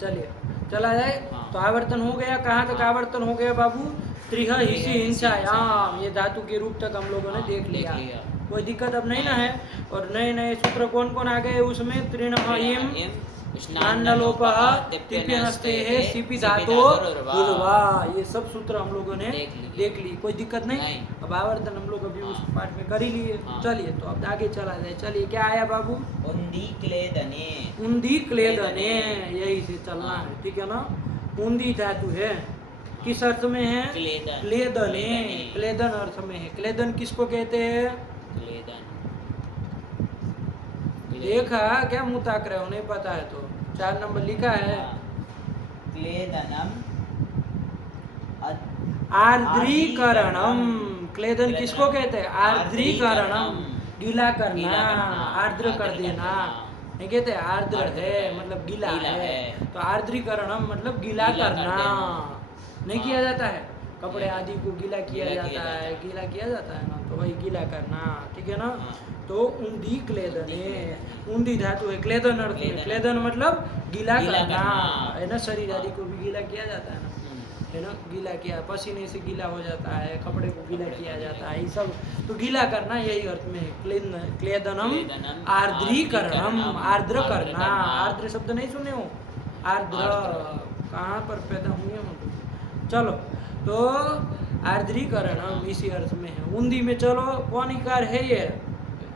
चलिए चला जाए। हाँ। तो आवर्तन हो गया, कहाँ तक हाँ। आवर्तन हो गया बाबू? त्रिह हिसी त्रिह हिंसा हिंसा, याम, ये धातु के रूप तक हम लोगों ने हाँ, देख लिया। देख लिया। कोई दिक्कत अब नहीं ना नहीं। है। और नए नए सूत्र कौन कौन आ गए उसमें? तृणमयीम स्नानलोपः तिप्यनस्ते है सीपी धातु उर्वा, ये सब सूत्र हम लोगों ने देख ली। कोई दिक्कत नहीं। अब आवर्तन हम लोग अभी उस हाँ। पाठ में कर ही लिए। हाँ। चलिए तो अब आगे चला जाए। चलिए क्या आया बाबू? उन्दी क्लेदने। उन्दी क्लेदने, यही से चलना हाँ। है, ठीक है ना। उन्दी धातु है, किस अर्थ में है? क्लेदन। क्लेदने, क्लेदन अर्थ में है। क्लेदन किसको कहते हैं? क्लेदन। देखा क्या मुंह ताक रहे हो? नहीं पता है तो 4 नंबर लिखा है। क्लेदनम आर्द्रीकरणम। क्लेदन किसको कहते हैं? आर्द्रीकरणम, गीला करना, आर्द्र कर देना। नहीं कहते आर्द्र है मतलब गीला है, तो आर्द्रीकरणम मतलब गीला करना। नहीं किया जाता है कपड़े आदि को गीला किया जाता है, गीला किया जाता है ना, तो वही गीला करना, ठीक है ना। तो उन्दी क्लेदने, उन्दी धातु है क्लेदन अर्थ में। क्लेदन मतलब गीला करना है ना, शरीर आदि को भी गीला किया जाता है ना, है ना। गीला किया, पसीने से गीला हो जाता है, कपड़े को गीला किया जाता है, ये सब तो गीला करना यही अर्थ में है। क्लेदनम आर्द्रीकरणम, आर्द्र करना। आर्द्र शब्द नहीं सुने हो? आर्द्र कहाँ पर पैदा हुए हो? चलो तो आर्द्रीकरणम इसी अर्थ में है। उन्दी में चलो कौन इकार है ये?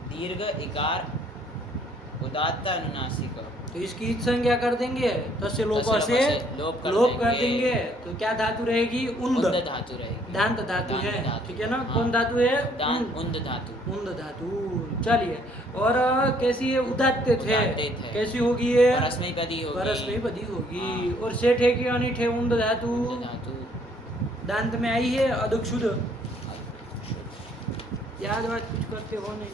दीर्घ इकार उदात्त अनुनासिक। तो इसकी ईच संज्ञा कर देंगे, तस्य लोप से लोप कर देंगे। तो क्या धातु रहेगी? उन्द धातु रहेगी। दांत धातु है, ठीक है ना। कौन धातु है? उन्द धातु। उन्द धातु। चलिए और कैसी है? उदात्त है। कैसी होगी ये? परस्मैपदी होगी। परस्मैपदी होगी। और सेठ है कि अनिठ है? उन्द धातु दांत में आई है, अदक्षुद। याद बात कुछ करते हो नहीं?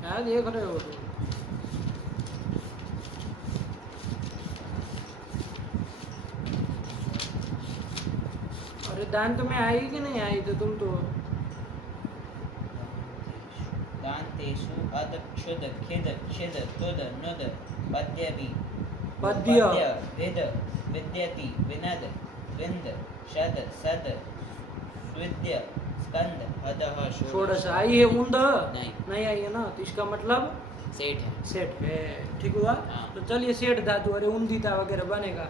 क्या देख रहे हो तुम? अरे दांत में आई कि नहीं आई? तो तुम तो दान्तेषु अदक्षुद खिद छिद तुद नुद पद्यवि पद्य विद विद्यति विनद विंद शद सद स्विद्य स्कंद हदः षोडश आई है। उन्द नहीं आई है ना, तो इसका मतलब सेठ है। सेठ है, ठीक हुआ। हाँ। तो चलिए सेठ धातु, अरे उन्दिता वगैरह बनेगा,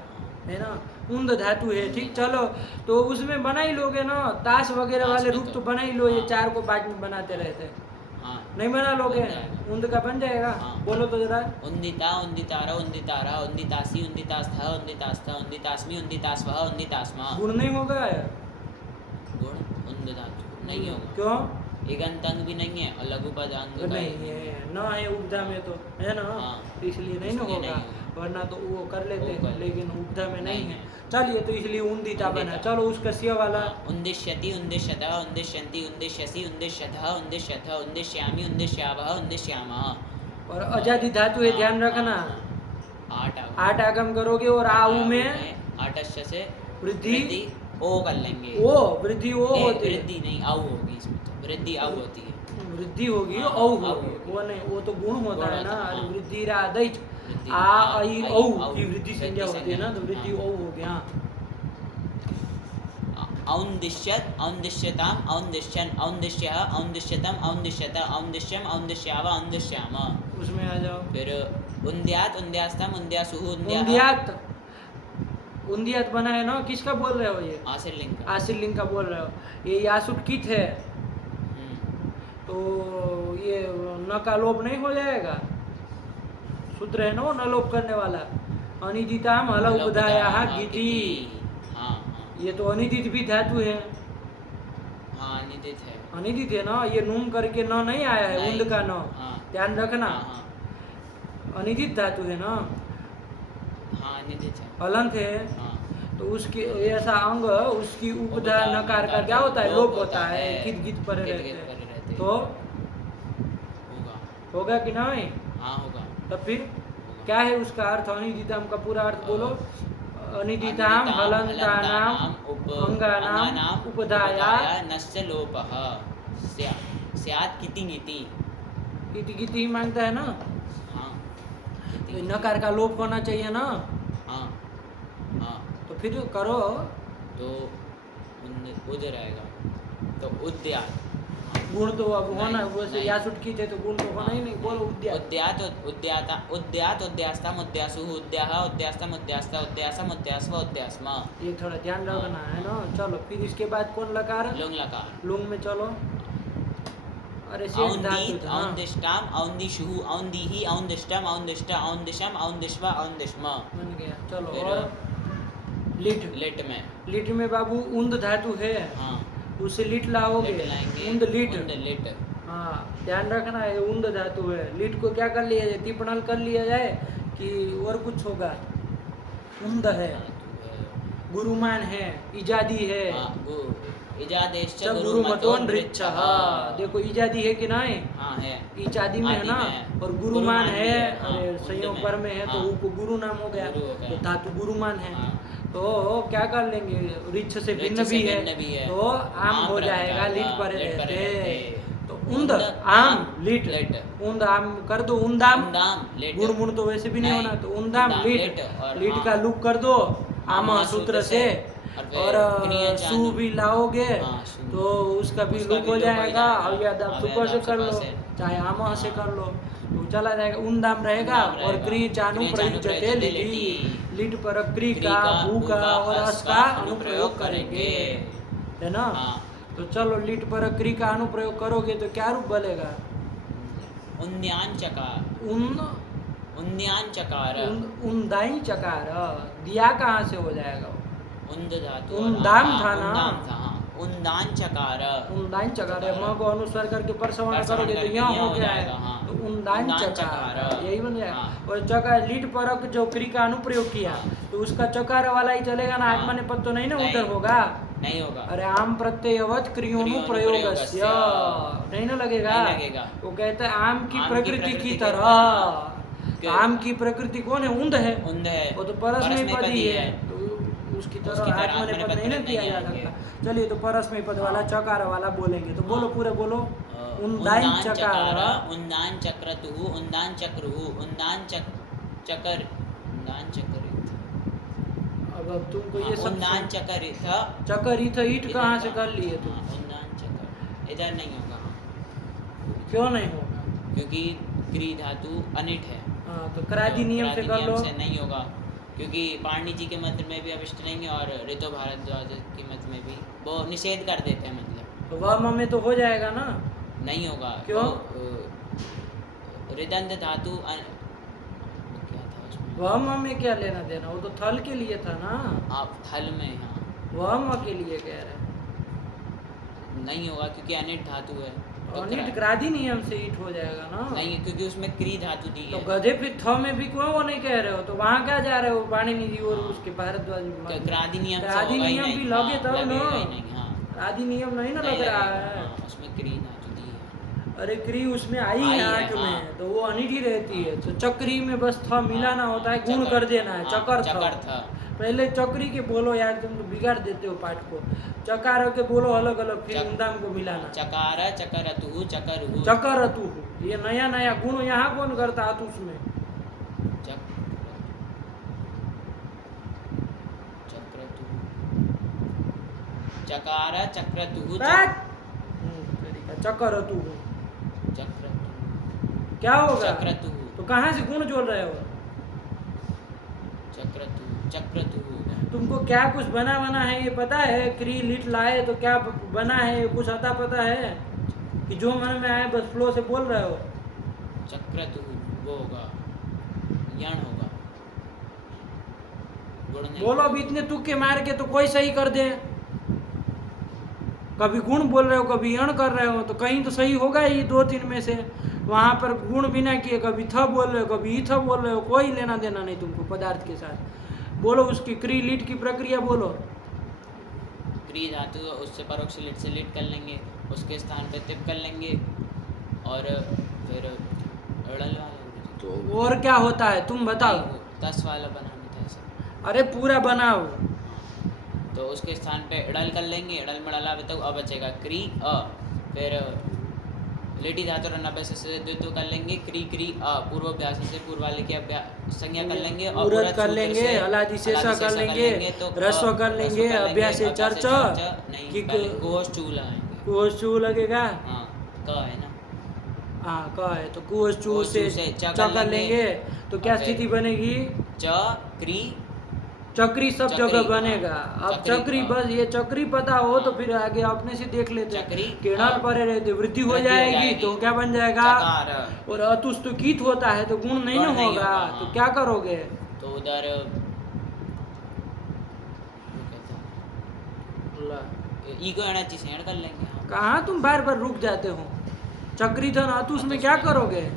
है ना। उन्द धातु है, ठीक। चलो तो उसमें बना ही लोगे ना, ताश वगैरह वाले रूप तो बना ही लो। ये 4 को पार्ट में बनाते रहते हैं, नहीं बना लोगे? उन्द का बन जाएगा। बोलो तो जरा। उन्दिता उन्दितारा उन्दितारा उन्दितासी उन्दितास्थ उन्दितास्थ उन्दितास्मि उन्दितास्वः उन्दितास्मा। गुण नहीं होगा यार? गुण उन्द धातु नहीं होगा। क्यों? इगंत अंग भी नहीं है और लघु पद अंग नहीं है ना, है उपधा में तो है ना, इसलिए नहीं ना होगा, वरना तो वो कर लेते, लेकिन उपधा में नहीं है। चलिए तो इसलिए उन्दिता बना। चलो उसका सिया वाला। उन्दिश्यति उन्दिश्यतः उन्दिश्यन्ति उन्दिश्यसि उन्दिश्यतः उन्दिश्यथ उन्दिश्यामि उन्दिश्यावः उन्दिश्यामः। और अजादि धातु है, ध्यान रखना। 8 आगम करोगे और आऊ में आटस्य से वृद्धि ओ कर लेंगे। ओ वृद्धि ओ होती है, वृद्धि नहीं आऊ होगी इसमें, तो वृद्धि आऊ होती है। वृद्धि होगी औ होगी, वो नहीं, वो तो गुण होता है ना। वृद्धि राधिच आ आई औ की वृद्धि संज्ञा होती है ना, तो वृद्धि औ हो गया। औन्दिश्यत औन्दिश्यताम औन्दिश्यन औन्दिश्यः औन्दिश्यतम औन्दिश्यत औन्दिश्यम औन्दिश्याव औन्दिश्याम। उसमें आ जाओ। फिर उन्द्यात उन्द्यास्तम उन्द्यासुः उन्द्यात, उन्द्यात बना है ना, किसका बोल रहे हो? ये आशीर्लिंग का। आशीर्लिंग का बोल रहे हो। ये यासुट कित है, तो ये न का लोप नहीं हो जाएगा? सूत्र है ना वो न लोप करने वाला। अनिदिताम हल उपधायाः गीति। ये तो अनिदित भी धातु है। हाँ अनिदित है। अनिदित है ना, ये नूम करके न नहीं आया है, उन्द का न, ध्यान रखना। अनिदित धातु है ना। हाँ अनिदित है। हलंत है, तो उसकी ऐसा अंग उसकी उपधा नकार का क्या होता है? लोप होता है। गीत गीत पर रहते हैं, तो होगा कि नहीं? हाँ होगा। तब फिर क्या है उसका अर्थ? अनिदितम का पूरा अर्थ बोलो। अनिदिताम हलन्तानाम अंगानाम उपधाया नस्य लोपः स्यात् किति ङिति। इति गिति मांगता है ना, हाँ तो नकार का लोप होना चाहिए ना, हाँ हाँ, तो फिर करो। तो उद रहेगा, तो उद्यात। गुण तो अब होना, नहीं, वैसे नहीं। या सुटकी थे तो गुण तो होना ही नहीं, बोलो उद्यात। उद्यात उद्याता उद्यात उद्यास्तम उद्यासुः उद्याह उद्यास्तम उद्यास्ता उद्यासम उद्यास्व उद्यास्म। ये थोड़ा ध्यान रखना है ना। चलो फिर इसके बाद कौन लकार? लुंग लकार। लुंग में चलो। अरे शेष धातु औंदीत था ना। औंदिष्टाम औंदिशुः औंदीहि औंदिष्टम औंदिष्ट औंदिशम औंदिष्व औंदिष्म। बन गया। चलो फिर और लिट। लिट में, लिट में बाबू उंद धातु है, हाँ उससे लिट लाओगे, लिट लाएंगे। उंद लिट। उंद लिट। हाँ ध्यान रखना है, उंद धातु है। लिट को क्या कर लिया जाए, टिप्पणल कर लिया जाए कि और कुछ होगा? उंद है, गुरुमान है, इजादी है। इजादेश्च सब गुरु गुरु मतो मतोन नृच्छः। रिच्छः। देखो इजादी है कि नहीं? हाँ है। इजादी में है आदि ना, में है। और गुरुमान गुरुमान भी है, है, हाँ, अरे उंद संयोग में। पर में है तो हाँ। वो गुरु नाम हो गया, गुरु हो गया। तो धातु गुरुमान है। हाँ। तो क्या कर लेंगे, रिच्छ से भिन्न रिच्छ से भी भिन्न भी है, है। तो आम हो पर जाएगा, जाएगा, लिट पर लिट पर रहते। रहते। तो उंद उंद, आम आम, लिट। लिट। उंद आम कर दो, उंदाम। उंदाम लिट। गुण मुण तो वैसे भी नहीं नहीं, होना, तो उंदाम उंदाम, लिट। लिट और लिट आम। का लुक कर दो आम आम सूत्र से, और फिर और क्रिया सु चानु। भी लाओगे हाँ, सु। तो उसका भी उसका लुक भी हो लुक हो जाएगा, जाएगा। और या आप और सुपर या से आप कर सुपर लो, से। चाहे आम से हाँ। कर लो, तो चला जाएगा। उंदाम रहेगा, उंदाम और रहेगा। क्री चानु क्रिया चानु प्रयुज्यते प्रयुज्यते लिटि। लिटि। लिट पर क्री क्री का, का, भू का और अस का अनुप्रयोग अनुप्रयोग करेंगे, है ना। हाँ। तो चलो लिट पर क्री का अनुप्रयोग करोगे तो क्या रूप बनेगा? उन्यान चकार। उन उन्यान चकार। उन्दाई चकार। दिया कहाँ से हो जाएगा? उन्द धातु। उन्दाम हाँ, था ना। उन्दाम था, हाँ। उन्दान चकार। उन्दाइन चकार है, म को अनुस्वार करके परसवर्ण परसवर्ण करोगे तो करके यहाँ यहाँ हो हो गया जाएगा, है, हाँ। तो उन्दाइन उन्दान चकार, चकार। यही बन जाएगा। हाँ। और चकार लिट परक जो क्री का अनुप्रयोग किया, हाँ। तो उसका चकार वाला ही चलेगा ना, हाँ। आत्मा ने पद तो नहीं ना नहीं। उधर होगा। नहीं होगा। अरे आम प्रत्ययवत क्रियोनुप्रयोगस्य, क्रियोनुप्रयोगस्य। नहीं ना लगेगा। नहीं लगेगा। वो कहते हैं आम की आम की प्रकृति की प्रकृति तरह। के- आम की प्रकृति कौन है? उंद है। उन्द है। वो तो परस्मय पद ही है, है। तो उसकी उसकी तरह तरह आत्मा ने पद नहीं ना किया जा आएंगे। सकता। चलिए तो परस्मय पद वाला चकार वाला बोलेंगे, तो बोलो पूरे बोलो। उन्दाइन उन्दान चकार। उन्दान चक्रतुः उन्दान चक्रुः उन्दान चकर उन्दान चकरित। अब तुमको ये सब उन्दान चकरित। चकरित ईट कहाँ से कर लिए तुम? उन्दान चकर इधर नहीं होगा, क्यों नहीं होगा? क्योंकि क्री धातु अनिट है। हाँ, तो करादी नियम से क्रादि कर लो। नियम से नहीं होगा, क्योंकि पाणिनि जी के मत में भी अभिष्ट नहीं है, और ऋतु भारद्वाज के मत में भी वो निषेध कर देते हैं, मतलब तो वह में तो हो जाएगा ना। नहीं होगा। क्यों? ऋदंत धातु क्या था उसमें? वह में क्या लेना देना, वो तो थल के लिए था ना। आप थल में, हाँ वह के लिए कह रहे हैं। नहीं होगा, क्योंकि अनिट धातु है। तो अनिट क्रादी नियम से ईट हो जाएगा ना। नहीं, क्योंकि उसमें क्री धातु दी तो है। गधे फिर थ में भी क्यों वो नहीं कह रहे हो? तो वहाँ क्या जा रहे हो? पाणिनि जी और उसके भारद्वाज तो क्रादि नियम से क्रादी होगा ही नियम नहीं। भी लगे हाँ, तब ना। लगेगा ही नहीं, हाँ। क्रादी नियम नहीं ना नहीं लग रहा लगेगा, है। हाँ, उसमें क्री धातु दी है। अरे क्री उसमें आई आई है है, आंख हाँ। में, तो वो अनिट ही रहती है। तो चक्री में बस थ मिलाना होता है, गुण चकर, कर देना है। हाँ, चकर चकर था। था। पहले चक्री के बोलो यार, तुम तो बिगाड़ देते हो पाठ को। चकार के बोलो अलग अलग, फिर चक- उन्दाम को मिलाना। चकार चकरतुः चकरुः चकरतु, ये नया नया गुण यहाँ कौन करता अतुष में? चकार चक्रतुः चकरतु चक्रतुः क्या होगा? चक्रतुः तो कहाँ से गुण जोड़ रहे हो? चक्रतुः तुमको क्या कुछ बना है ये पता है? क्री लिट लाए तो क्या बना है ये कुछ आता पता है? कि जो मन में आए बस फ्लो से बोल रहे हो? चक्रतुः वो होगा, यण होगा, गुण नहीं। बोलो अब इतने तुक्के मार के तो कोई सही कर दे। कभी गुण बोल रहे हो, कभी यण कर रहे हो, तो कहीं तो सही होगा ही दो तीन में से। वहाँ पर गुण बिना किए कभी थ बोल रहे हो, कभी ईथ बोल रहे हो, कोई लेना देना नहीं तुमको पदार्थ के साथ। बोलो उसकी क्री लिट की प्रक्रिया बोलो। क्री धातु उससे परोक्ष लिट से लिट कर लेंगे, उसके स्थान पे तिप कर लेंगे, और फिर अड़ल वाला। तो और क्या होता है तुम बताओ? 10 वाला बनाना था ऐसा। अरे पूरा बनाओ। तो उसके स्थान पे इडल कर लेंगे, इडल में डला तो अब बचेगा क्री अ, फिर लेटी धातु और नब्बे से द्वित्व कर लेंगे क्री क्री अ, पूर्वाभ्यास से पूर्वाले की संज्ञा कर लेंगे और उरद उरद कर सूत्र लेंगे, से हलादी शेषा हलादी कर शेषा लेंगे, तो रस्व कर लेंगे, अभ्यास से चर्च नहीं, कि पहले गोश चू लगाएंगे। कुछ चू लगेगा। हाँ, क है ना, हाँ क है तो कुछ चू कुछ से चू से च च कर कर लेंगे तो क्या और फिर स्थिति बनेगी? च क्री चक्री सब चक्री, जगह हाँ, बनेगा। अब चक्री, चक्री हाँ। बस ये चक्री पता हो तो हाँ। फिर आगे अपने से देख लेते हैं। चक्री, किरणल हाँ। परे रहते वृद्धि हो वृद्धि हो जाएगी जाएगी। तो क्या बन जाएगा? चकार। और अतुस्तुकित होता है तो गुण नहीं ना गुण नहीं होगा, होगा, तो हाँ। क्या करोगे? तो उधर वो कहता है, ई को एनर्जी से ऐड कर लेंगे। हाँ। कहाँ तुम बार बार रुक जाते हो? चक्री धन अतुष में क्या करोगे?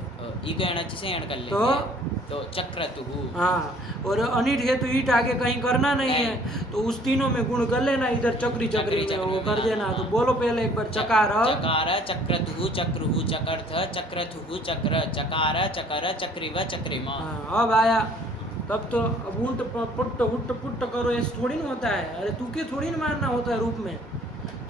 ई को एनर्जी से ऐड कर लेंगे तो चक्रतुहु। हाँ, और अनिट है तो ईट आगे कहीं करना नहीं नहीं। है तो उस तीनों में गुण कर लेना, इधर चक्री चक्री में वो कर देना। हाँ। तो बोलो पहले एक बार चकार। चकार चक्रतुहु चक्रुहु चकर्थ चक्रथुहु चक्र चकार चकर चक्रिव चक्रिम। हाँ, अब आया। तब तो अब ऊंट पुट्ट उट्ट पुट्ट करो ऐसे थोड़ी ना होता है। अरे तुके थोड़ी ना मारना होता है रूप में,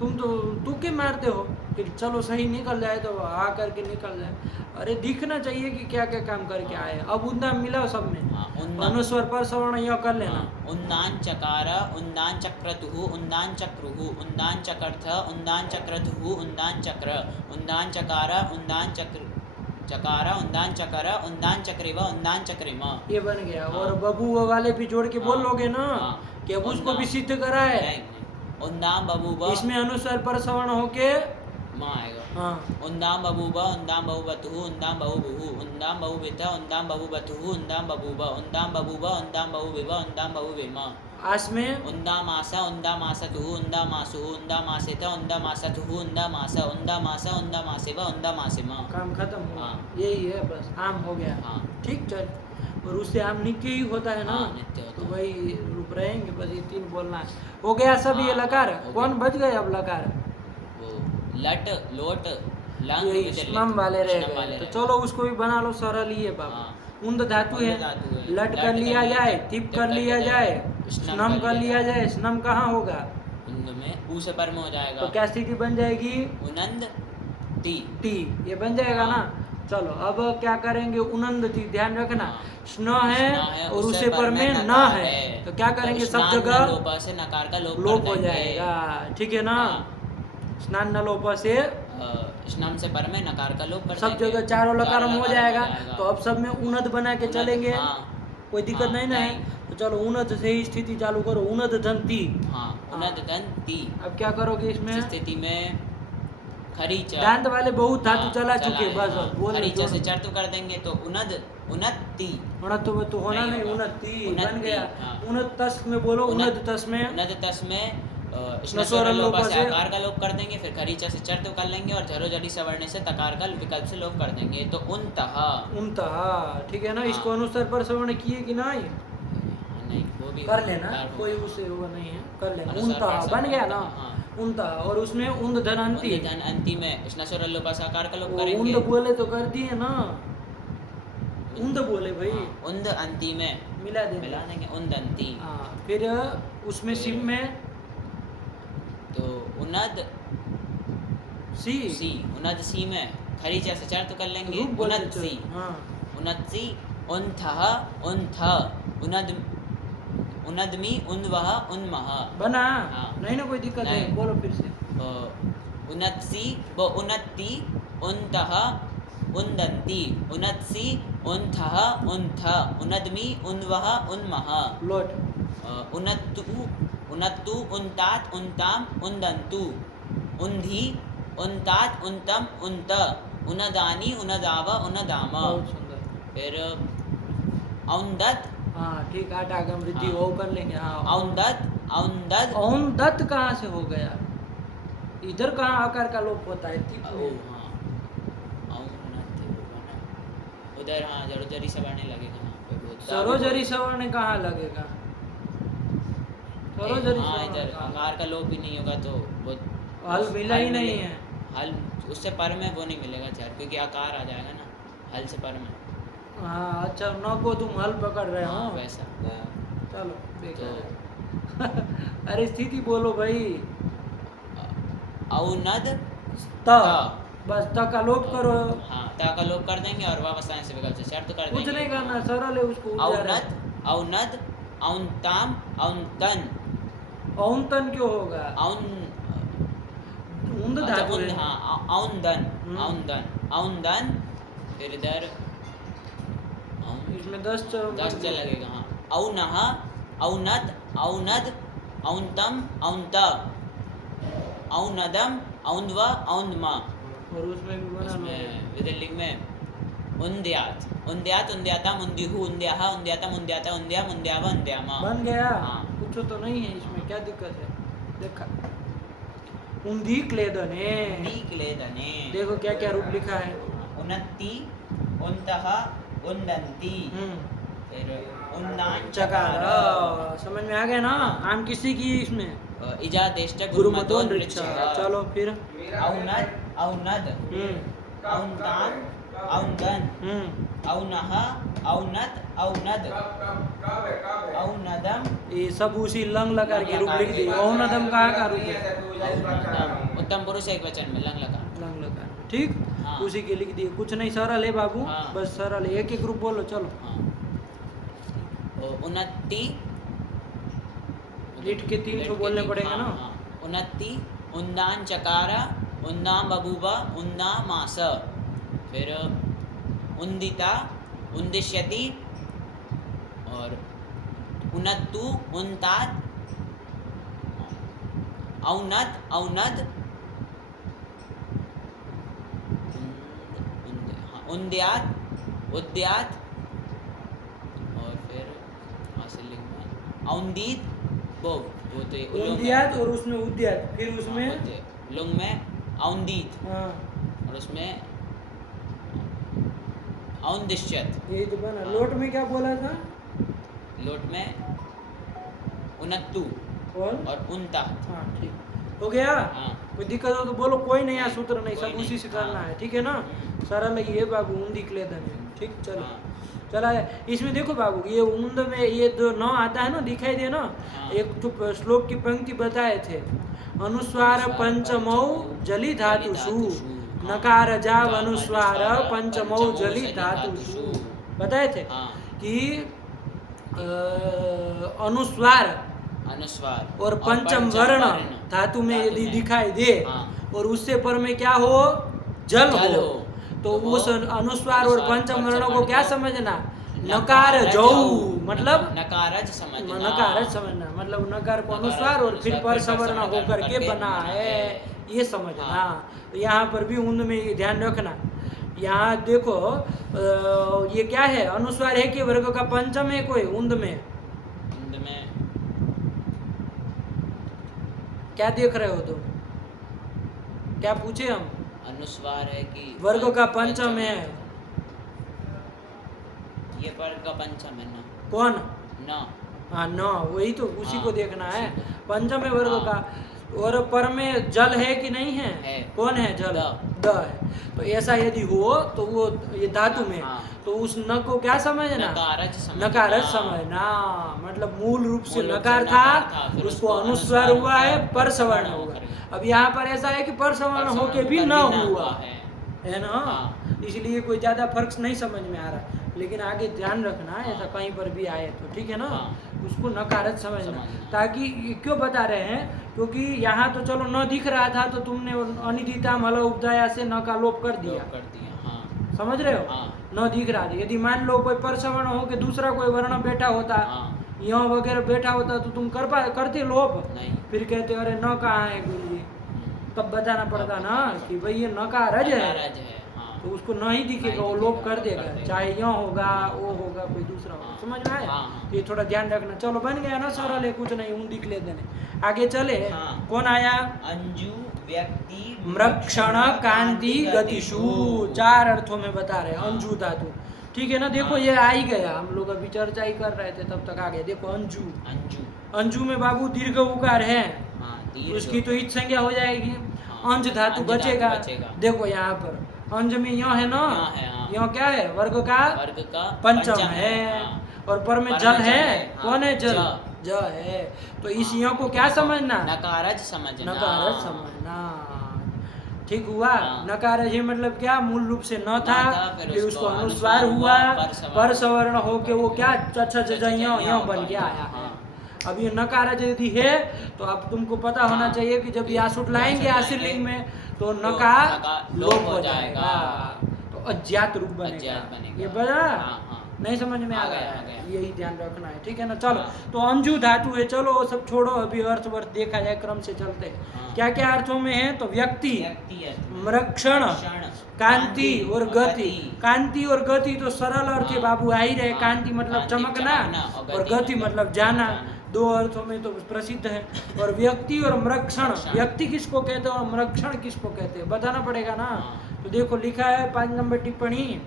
तुम तो तुके मारते हो कि चलो सही निकल जाए तो आ करके निकल जाए। अरे दिखना चाहिए कि क्या क्या काम करके आए। अब उन्दान मिला सब में, हाँ, उन्दान। अनुस्वर पर सवर्ण यह कर लेना। उन्दान चकार उन्दान चक्रतुहु उन्दान चक्रुहु उन्दान चकर्थ उन्दान चक्रतुहु उन्दान चक्र उन्दान चकार उन्दान चक्र चकार उन्दान चकर उन्दान चक्रिव उन्दान चक्रिम। ये बन गया। हाँ। और बबू वाले भी जोड़ के बोल हाँ, लोगे ना हाँ। कि अब उसको भी उन्दान। सिद्ध करा है। नहीं, उन्दाम बबूबा इसमें अनुस्वर पर सवर्ण होके माँ आएगा। हाँ, उन्दाम बबूबा उन्दाम बबूबतुहु उन्दाम बबूबुहु उन्दाम बबूबित उन्दाम बबूबतुहु उन्दाम बबूबा उन्दाम बबूबा उन्दाम बबूबिबा उन्दाम बबूबिमा। आस में उन्दाम आसा उन्दाम आसतुहु उन्दाम आसुहु उन्दाम आसित उन्दाम आसतुहु उन्दाम आसा उन्दाम आसा उन्दाम आसिवा उन्दाम आसिमा। काम खत्म हुआ। हाँ। यही है बस, आम हो गया। हाँ। ठीक चल। और उससे आम नित्य ही होता है ना। हाँ, नित्य होता तो है। वही रूप रहेंगे बस, ये तीन बोलना है। हो गया सब। ये हाँ, लकार हो कौन गया। बच गए? अब लकार वो लट लोट लंग यही विचलित, स्नम वाले रह स्नम गए। वाले तो रह चलो उसको भी बना लो, सरल ही है बाबा। हाँ। उन्द धातु उन्द है, धातु है। लट कर लिया जाए, तिप कर लिया जाए, स्नम कर लिया जाए। स्नम कहाँ होगा? उन्द में ऊ से पर में हो जाएगा। तो क्या स्थिति बन जाएगी? उनंद ती। टी, ये बन जाएगा हाँ। ना। चलो अब क्या करेंगे? उनंद ती, ध्यान रखना। हाँ। स्न है और उसे पर में न नकार है तो क्या करेंगे? सब स्नान जगह न लोप से नकार का लोप लोप कर हो देंगे। जाएगा। ठीक है ना? हाँ। स्नान न लोप से स्नान से पर में नकार का लोप कर सब देंगे। जगह चारों लकारम हो लकारम जाएगा। तो अब सब में उनद बना के उनद, चलेंगे। हाँ। कोई दिक्कत हाँ, नहीं ना है। नहीं। तो चलो उनद से ही स्थिति चालू करो। उनद धनती। हाँ, उनद धन ती। अब क्या करोगे इसमें? इस स्थिति में खरीचा दांत वाले बहुत धातु हाँ, चला चला चुके। है, बस हाँ। बस बोल खरीचा से चर्तु कर देंगे तो उनद उन्नति। उनत तो होना नहीं नहीं, होगा। उन्नति बन उन्नति, गया। हाँ। उन्नत तस में बोलो, उन्नत तस में उन्नत तस में स्नस्वर लोप से से आकार का लोप कर देंगे, फिर खरीचा से चर्तु कर लेंगे और झरो जड़ी सवर्ण से तकार का विकल्प से लोप कर देंगे तो उनतः। उनता। ठीक है ना? हाँ। इसको अनुसार पर श्रवण किए कि नहीं? नहीं, वो भी कर लेना, कार कोई होगा। उसे वो नहीं है, कर लेना। अनुसार उनता पर बन गया ना? हाँ। उनता। और उसमें उन्द धनांती। उन्द धन अंति में स्नस्वर लोप से आकार का लोप वो करेंगे। उन्द बोले तो कर दिए ना। उन्द बोले भाई, हाँ, उन्द अंति में मिला देना। मिला देंगे उन्द अंति। हाँ, फिर उसमें सिम में तो उनद सी सी उनद सी में खरीचा से चर्त कर लेंगे रूप बोले उनद तो सी हाँ। उनद सी उन्थः उन्थ उनद उनदमी उन्वह उन्मह बना? हाँ। नहीं ना, कोई दिक्कत है। नहीं। बोलो फिर से। उनत्सी व उनत्ति उन्तः उन्दन्ति उनत्सी उन्थः उन्थ उनदमी उन्वह उन्मः लोट। उनत्तु उनत्तु उन्तात उन्ताम उन्दन्तु उन्धि उन्तात उन्तम उन्त उनदानी उनदाव उनदाम। बहुत सुंदर। फिर औन्दत। हाँ ठीक, आठ आगम वृद्धि हाँ। वो कर लेंगे। हाँ, औन्दत औन्दद औंदत कहाँ से हो गया? इधर कहाँ आकार का लोप होता है? तिप ओ में। हाँ औन्नति होगा ना उधर। हाँ, जरूरी से बढ़ने लगेगा वहाँ पे बहुत। सरोजरी सवर्ण कहाँ लगेगा? सरोजरी हाँ, सवर्ण इधर कहाँ? आकार का लोप भी नहीं होगा तो बहुत हल मिला ही नहीं है। हल उससे पर में वो नहीं मिलेगा चार, क्योंकि आकार आ जाएगा ना हल से पर में। हाँ अच्छा, न को तुम हल पकड़ रहे हो। हाँ, वैसा। चलो। बेकार है। अरे स्थिति बोलो भाई। औनद त, बस त का लोप करो। हाँ, ता का लोप कर देंगे और वापस आने से विकल्प से शर्त कर देंगे। कुछ नहीं करना, सरल है, उसको उच्चारण। औनद, औनद, औनताम, औनतन। औनतन क्यों होगा? औन उन्द अच्छा, धातु उन, है। हाँ, औनदन, हम्म। औनदन, औनदन, फिर इधर इसमें 10 चलो 10 चल लगेगा। हाँ, औनह, औनद, औनद, औनतम, औनत, औनदम, औनव, औनमा। और उसमें भी बना लो। उसमें विधिलिंग में उन्द्यात, उन्द्यात, उन्द्यातम, उन्द्युहु, उन्द्याह, उन्द्यातम, उन्द्याता, उन्द्याम, उन्द्याव, उन्द्यामा। बन गया। हाँ। कुछ तो नहीं है इसमें, क्या दिक्कत है? देखा, उन्दी क्लेदने। क्लेदने। देखो क्या क्या रूप लिखा है। उन्नति, उन्तः, उन्नन्ति, फिर उन्नान चकार। समझ में आ गया ना? आम किसी की इसमें इजादेष्ट गुरुमतो गुरुमतो नृत्य। नृत्य। चलो फिर। औनद, औनद, औनतान, औनदन, औनह, औनत, औनद, औनदम। ये सब उसी लंग लकार के रूप लिख दिए। औनदम कहाँ का रूप है? औनदम उत्तम पुरुष एक वचन में लंग लकार। लंग लकार, ठीक। हाँ। उसी के लिख दिए। कुछ नहीं, सरल है बाबू। हाँ। बस सरल है, एक एक ग्रुप बोलो। चलो। हाँ। उन्नति, लीट के 3 ठो बोलने पड़ेंगे ना। हाँ। उन्नति, उन्नान चकार, उन्नाम बबूबा, उन्नामास, फिर उन्दिता, उन्दिश्यति, और उन्नतु, उन्तात, औनत, औनद, उन्द्यात, उद्यात, और फिर हासिल में औंदीत, वो तो उद्यात और उसमें उद्यात, फिर उसमें लुंग में औंदीत, हाँ, और उसमें औंदिश्यत। ये तो बना। लोट में क्या बोला था? लोट में उन्नतु और उन्तात। हाँ, ठीक हो गया। हाँ। कोई दिक्कत हो तो बोलो, कोई नया सूत्र नहीं, सब उसी से करना है, ठीक है ना? सरल ही है बाबू, ऊंदी क्लेदन है, ठीक। चलो। चला इसमें देखो बाबू, ये ऊंद में ये जो न आता है ना, दिखाई दे ना। एक तो श्लोक की पंक्ति बताए थे, अनुस्वार पंचमौ जली धातुषु, नकार जाव अनुस्वार पंचमौ जली धातुषु, बताए थे कि अनुस्वार अनुस्वार और पंचम वर्ण धातु में यदि दिखाई दे और उससे पर में क्या हो, जल हो, तो उस अनुस्वार और पंचम वर्णों को क्या समझना? नकार जौ, मतलब नकारज समझना। नकारज समझना, मतलब नकार को अनुस्वार और फिर पर सवर्ण होकर के बना है, ये समझना। तो यहाँ पर भी उन्द में ये ध्यान रखना। यहाँ देखो ये क्या है, अनुस्वार है कि वर्ग का पंचम है कोई उन्द में? उन्द में क्या देख रहे हो तुम? क्या पूछे हम? अनुस्वार है कि वर्ग का पंचम है। ये वर्ग का पंचम है ना? कौन? न। हाँ, न, वही तो उसी को देखना है। उसी को। पंचम है वर्ग का, और पर में जल है कि नहीं है? है। कौन है? जल, द है। तो ऐसा यदि हो तो वो ये धातु में, तो उस न को क्या समझना? नकारज समझना। मतलब मूल रूप से नकार था, उसको अनुस्वार हुआ है, पर सवर्ण हुआ। अब यहाँ पर ऐसा है कि पर सवर्ण होके भी न हुआ है ना, इसलिए कोई ज्यादा फर्क नहीं समझ में आ रहा। लेकिन आगे ध्यान रखना, ऐसा कहीं पर भी आए तो, ठीक है ना? उसको नकारज समझना। ताकि क्यों बता रहे हैं? क्योंकि यहाँ तो चलो न दिख रहा था, तो तुमने अनिदिता मल उपदाया से न का लोप कर दिया। समझ रहे हो? न दिख रहा था, यदि मान लो कोई परसवर्ण हो के दूसरा कोई वर्ण बैठा होता, यहाँ वगैरह बैठा होता, तो तुम करते लोप? फिर कहते अरे न कहाँ है गुरु जी, तब बताना पड़ता ना कि भाई ये नकारज है, तो उसको न ही दिखेगा, वो लोप कर देगा, चाहे यहाँ होगा, वो होगा, कोई दूसरा होगा। समझ में आया? ये थोड़ा ध्यान रखना। चलो बन गया ना, सरल है, कुछ नहीं, ऊन दिख ले देने। आगे चले। कौन आया? अंजु, व्यक्ति, मृक्षण, कांति, गतिषु, 4 अर्थों में बता रहे हैं अंजु धातु, ठीक है ना? देखो ये आ ही गया, हम लोग अभी चर्चा ही कर रहे थे, तब तक आ गए। देखो अंजु, अंजु में बाबू दीर्घ उकार है, उसकी तो इत संज्ञा हो जाएगी, अंज धातु बचेगा। देखो यहाँ पर अंज में यह है ना, यह क्या है? वर्ग का पंचम है, और पर में जल है। कौन है? जल, ज है, तो इस य को क्या समझना? नकारज समझना। नकारज समझना। ठीक हुआ। हाँ। नकारज है मतलब क्या? मूल रूप से न था, फिर फिर उसको अनुस्वार हुआ, पर सवर्ण होके वो क्या य बन के आया है। अब ये नकारज यदि है तो अब तुमको पता होना हाँ। चाहिए कि जब यासुट लाएंगे यासुट आशीर्लिंग में तो तो नकार नकार लोप हो जाएगा, तो अज्ञात रूप बनेगा। अज्ञात बनेगा। ये बना? हाँ। नहीं समझ में आ आ गया, गया? आ गया। यही ध्यान रखना है, ठीक है ना। चलो, हाँ। तो अंजू धातु है, चलो वो सब छोड़ो, अभी अर्थ वर्थ देखा जाए, क्रम से चलते हैं। हाँ। क्या क्या अर्थों में है? तो व्यक्ति, व्यक्ति, मृक्षण, कांति और गति। कांति और गति तो सरल अर्थ है हाँ। बाबू, आ ही रहे। हाँ। कांति मतलब कांति चमकना और गति मतलब जाना, दो अर्थों में तो प्रसिद्ध है। और व्यक्ति और मृक्षण, व्यक्ति किसको कहते हैं और मृक्षण किसको कहते हैं बताना पड़ेगा ना। हाँ। तो देखो लिखा है 5 नंबर टिप्पणी,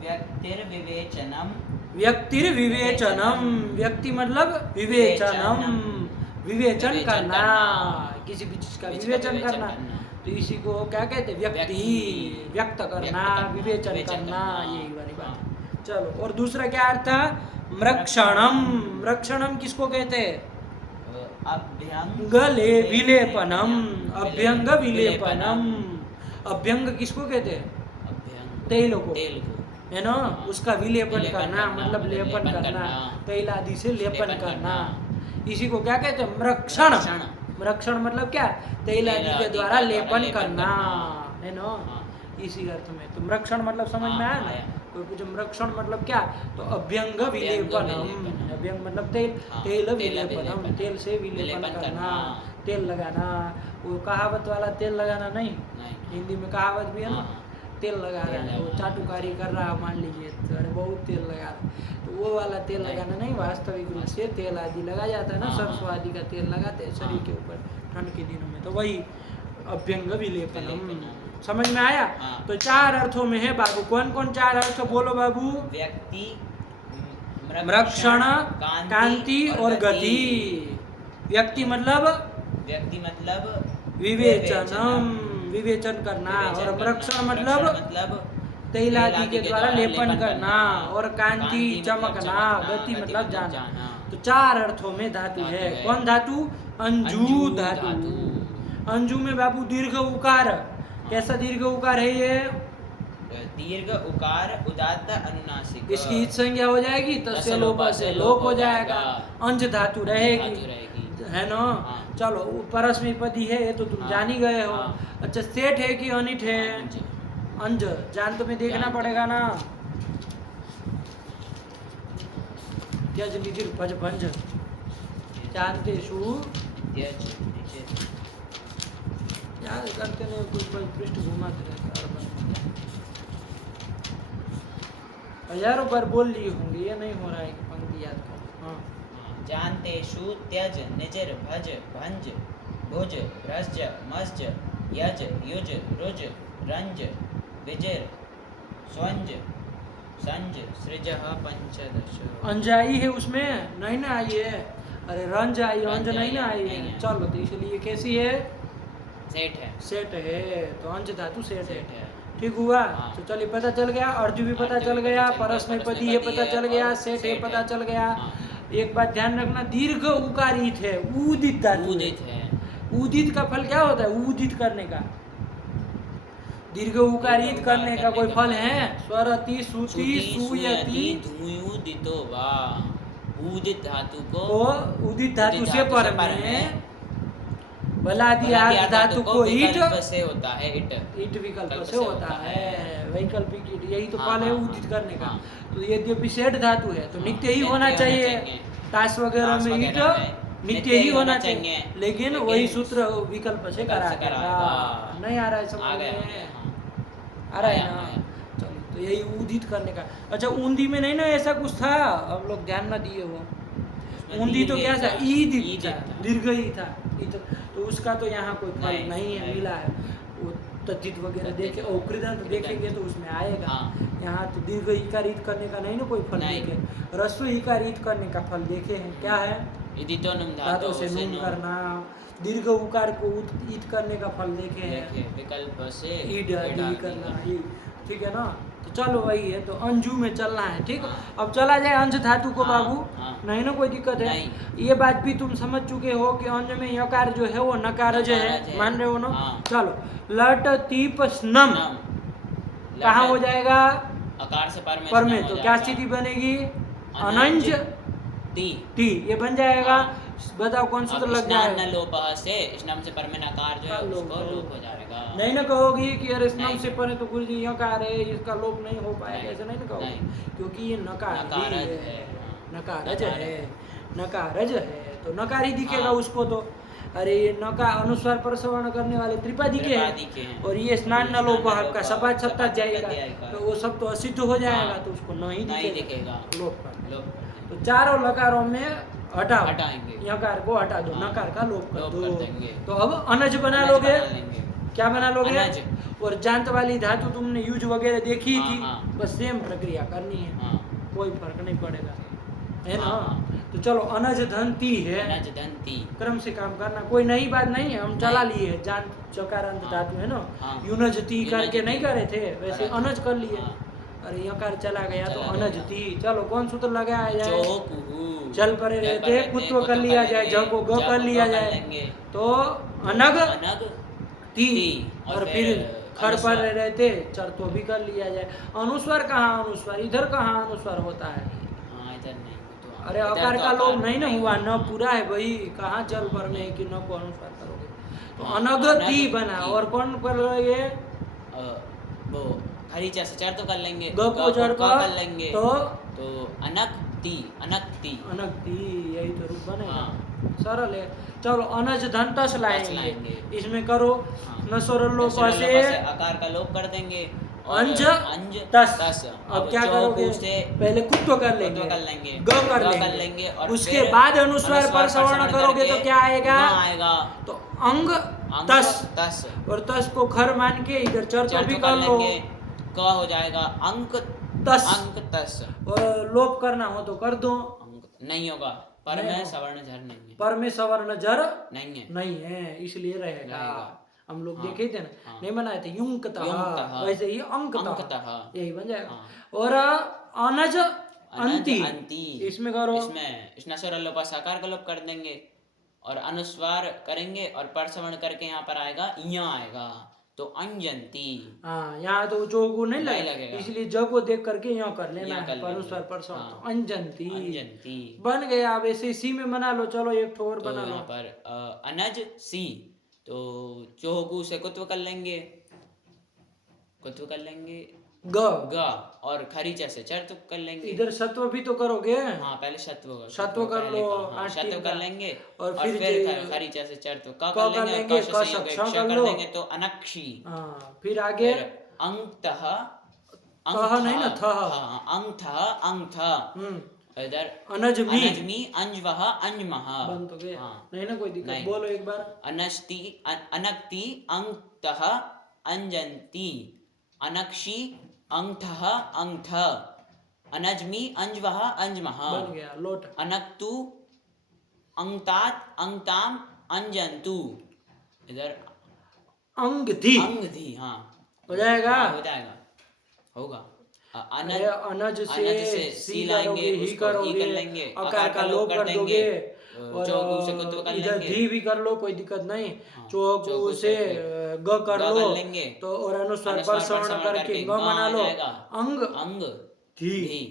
व्यक्तिर्विवेचनम, व्यक्तिर्विवेचनम, व्यक्ति मतलब विवेचनम, विवेचन करना, किसी भी चीज का विवेचन करना। तो इसी को क्या कहते हैं? व्यक्ति, व्यक्त करना, विवेचन करना, यही वाली बात है। चलो, और दूसरा क्या अर्थ था? मृक्षणम। मृक्षणम किसको कहते हैं? अभ्यंग गले विलेपनम, अभ्यंग विलेपनम। अभ्यंग किसको कहते हैं? तेल को, है ना, उसका विलेपन करना मतलब लेपन करना, तैल आदि से लेपन करना, इसी को क्या कहते हैं? मृक्षण। मृक्षण मतलब क्या? तैल आदि के द्वारा लेपन करना, है ना, इसी अर्थ में। तो मृक्षण मतलब समझ में आया ना? कोई पूछे मृक्षण मतलब क्या? तो अभ्यंग विलेपनम, अभ्यंग मतलब तेल, तेल विलेपनम, तेल से विलेपन करना, तेल लगाना। वो कहावत वाला तेल लगाना नहीं, हिंदी में कहावत भी है ना, तेल लगा रहा है, वो चाटुकारी कर रहा है मान लीजिए, तो अरे बहुत तेल लगा रहा है, तो वो वाला तेल लगाना नहीं, वास्तविक रूप से तेल आदि लगा जाता है ना, सरसों आदि का तेल लगाते हैं शरीर के ऊपर ठंड के दिनों में, तो वही अभ्यंग विलेपनम। समझ में आया? तो 4 अर्थों में है बाबू। कौन कौन 4 अर्थ बोलो बाबू? व्यक्ति, मृक्षण, कांति और गति। व्यक्ति मतलब विवेचनम, विवेचन करना, और मृक्षण मतलब तैल आदि के द्वारा लेपन करना, और कांति चमकना, गति मतलब जाना। तो 4 अर्थों में धातु है। कौन धातु? अंजू धातु। अंजू में बाबू दीर्घ उकार। कैसा दीर्घ उकार है ये? दीर्घ उकार उदात्त अनुनासिक। इसकी इत संज्ञा हो जाएगी, तस्य लोप से लोप हो जाएगा, अंज धातु रहेगी, है ना। चलो, परस्मै पदी है, ये तो तुम जान ही गए हो। अच्छा, सेठ है कि अनिट है? अंज, जान तुम्हें देखना पड़ेगा ना। त्यज निजिर भज भंज, जानते शु याद करते नहीं, कुछ पृष्ठ घुमाते रहते, हजारों बार बोल लिए होंगे, ये नहीं हो रहा है कि पंक्ति याद करो। हाँ, जानतेषु त्यज निजिर भज भंज भुज भ्रज मस्ज यज युज रुज रंज विजिर स्वंज संज सृजः पंचदश। अंजाई है उसमें नहीं ना आई है? अरे रंज आई, अंज नहीं ना आई है। चलो, तो इसलिए कैसी है? सेठ है, सेठ है, तो अंज धातु सेठ है। है। ठीक हुआ। हाँ। तो चलिए पता चल गया, अर्थ भी पता चल गया, परस्मै पदी है पता चल गया, सेठ है पता चल गया। एक बात ध्यान रखना, दीर्घ उकारित है, उदित धातु है। उदित का फल क्या होता है? उदित करने का, दीर्घ उकारित करने का कोई फल है? स्वरति सुति सुयति धूयुदितो वा। उदित धातु को उदित धातु से पर में बलादि आदि धातु को ईट से होता है, ईट विकल्प से होता है, वैकल्पिक ईट, यही तो फल है उदित करने का। तो यद्यपि सेठ धातु है तो नित्य ही होना चाहिए, टास वगैरह में ईट नित्य ही होना चाहिए, लेकिन वही सूत्र विकल्प से करा देगा। नहीं आ रहा है समझ में? आ रहा है ना? चलो, तो यही उदित करने का। अच्छा, ऊंदी में नहीं ना ऐसा कुछ था, हम लोग ध्यान ना दिए हो। ऊंदी तो क्या था? ईदित था, दीर्घ ही था। तो उसका तो यहाँ कोई फल नहीं है, मिला है। वो तद्धित वगैरह देखे, औकृदंत देखेंगे तो उसमें आएगा। यहाँ तो दीर्घ इकारित करने का नहीं ना कोई फल देखे, ह्रस्व इकारित करने का फल देखे हैं। क्या है? धातु से नून करना, दीर्घ उकार को ईट करने का फल देखे हैं, विकल्प से ईड आदि करना, ठीक है ना। तो चलो वही है, तो अंजू में चलना है, ठीक। हाँ। अब चला जाए अंश धातु को हाँ, बाबू। हाँ। नहीं ना कोई दिक्कत है। नहीं। ये बात भी तुम समझ चुके हो कि अंज में यकार जो है वो नकारज नकारज है, है। मान रहे हो ना। हाँ। चलो, लट तीप स्नम नम कहाँ हो लट जाएगा? अकार से पर पर में में, हो तो क्या जाएगा। स्थिति बनेगी? अनंज अनंज ती। टी, ये बन जाएगा। हाँ। बताओ कौन सूत्र अब लग स्नान न जाएगा? लोपः से स्नान से पर में नकार जो है लोप उसको हो। लोप हो जाएगा। नहीं ना कहोगी कि अरे स्नम नहीं। से परे तो गुरु जी यकार है, इसका लोप नहीं हो पाएगा, नहीं। ऐसा नहीं ना कहोगी। नहीं। क्योंकि ये नकार ही नकारज है, है, हाँ। नकारज नकार है, नकारज है, तो नकार ही दिखेगा हाँ। उसको तो। अरे ये नकार अनुस्वार पर सवर्ण करने वाले त्रिपादी के त्रिपादी के हैं, हैं। और ये स्नान न लोप आपका सपाट सप्ता सपाट जाएगा, जाएगा। तो वो सब तो असिद्ध हो जाएगा, हाँ। तो उसको नहीं नहीं दिखेगा, दिखेगा। लोप कर देंगे। लोप कर देंगे। तो चारों लकारों में हटाओ, हटाएंगे। यकार को हटा दो, हाँ। नकार का लोप कर लोप दो। कर देंगे। तो अब अनज बना अनज लोगे। बना लेंगे। क्या बना लोगे? अनज। और जांत वाली धातु तुमने यूज वगैरह देखी हाँ, थी, हाँ। बस सेम प्रक्रिया करनी है, हाँ। कोई फर्क नहीं पड़ेगा, है ना। हाँ, हाँ। तो चलो, अनज धनती है, अनज धनती। क्रम से काम करना, कोई नई बात नहीं है, हम चला नहीं। लिए। जान चकारांत हाँ। धातु है ना, हाँ। युनजती करके युनजती। नहीं करे थे, वैसे करा था। अनज कर लिए। हाँ। अरे यकार चला गया तो चला अनजती। चलो, कौन सूत्र लगाया जाए? चोहुकुहु। जल परे जल रहते कुत्व कर लिया जाए, ज को ग कर लिया जाए, लेंगे। तो अनग अनग ती, ती। और फिर खर पर अनुस्वार। रहते चर तो भी कर लिया जाए। अनुस्वार कहाँ अनुस्वार, इधर कहाँ अनुस्वार होता है? हाँ, इधर नहीं तो अरे इधर अकार तो का अकार लोप नहीं ना हुआ, न हाँ। पूरा है भाई, कहाँ चल पर में है कि न को अनुस्वार करोगे। तो हाँ, अनगति अनग बना, ती। और कौन कर ये? वो खरीचा से चर तो कर लेंगे। ग को जड़ क का कर लेंगे। तो तो अनक्ति अनक्ति। अनगति, यही तो रूप बनेगा। हाँ। सरल है। चलो, अनज धन तस लाएंगे, लाएंगे। इसमें करो हाँ। नसोर लोप नसुर से लोपा से आकार का लोप कर देंगे। और अंज अंज तस। अब क्या चौकू करोगे? से पहले कुत्व कर कुत्व लेंगे, कर लेंगे। ग कर ग लेंगे, और उसके फिर बाद अनुस्वार पर सवर्ण करोगे तो करके क्या आएगा? ग आएगा। तो अंग अंग तस, तस। और तस को खर मान के इधर चर तो चर भी तो कर लो, लेंगे। क हो जाएगा अंक तस। अंक तस। और लोप करना हो तो कर दो। अंक नहीं होगा, पर नहीं में होगा। सवर्ण झर नहीं है। पर में सवर्ण जर नहीं है। नहीं है, इसलिए रहेगा। रहेगा। हम लोग हाँ। देखे थे ना, हाँ। नहीं बनाए थे, युंकतः, युंकतः। वैसे ही अंकतः, अंकतः। यही बन जाएगा। हाँ। और अनज अनज अंति, अंति। इसमें करो। इसमें स्नसुर लोपा साकार का लोप कर देंगे, और अनुस्वार करेंगे, और पर सवर्ण करके यहाँ पर आएगा, यहाँ आएगा, तो अंजंती। हाँ, यहाँ तो चौगु नहीं नहीं लगेगा, लगेगा। इसलिए ज को देख करके यहाँ कर लेना यहाँ है, कर लेंगे। अनुस्वार पर सवर्ण, हाँ। तो अंजंती अंजंती। बन गया। अब ऐसे इसी में बना लो। चलो, एक ठो और तो बना लो। यहाँ पर अनज सी, तो चोहकू से कुत्व कर लेंगे, कुत्व कर लेंगे ग, ग, और खरीचा से चर तो कर लेंगे। इधर सत्व भी तो करोगे। हाँ, पहले सत्व सत्व कर लो, हाँ, 8 सत्व तीन कर का। लेंगे, और और फिर फिर खरीचा से चर तो क कर कर लेंगे, लेंगे, और क क से संयोग श श कर कर लो। लेंगे, तो अनक्षी। हाँ, फिर आगे फिर अंतः कह नहीं ना, थह। हाँ, अंगथ अंगथ। इधर अनजमी, अनजमी अंजवह अंजमह। बन तो गया। हाँ। नहीं ना कोई दिक्कत, नहीं। बोलो एक बार। अनस्ति अनक्ति अंतः अंजंती, अनक्षी अंगथ अंगथ, अनजमी अंजवह अंजमह। बन गया, लोट। अनक्तु अंगतात अंगताम अंजंतु। इधर अंगधि अंगधि। हाँ, हो जाएगा। हाँ, हो जाएगा, होगा। अरे अनज अनज से सी लाएंगे, करोगे, ही उसको ही करोगे, कर लेंगे, अकार का लोप कर दोगे, और चौकू से कुत्व कर इधर लेंगे। धी भी कर लो, कोई दिक्कत नहीं। हाँ, चौकू चौकू से से ग कर ग लो, कर लेंगे, तो और अनुस्वार पर अनुस्वार सवर्ण सवर्ण करके ग ग बना आ लो, जाएगा। अंग अंग धी, धी।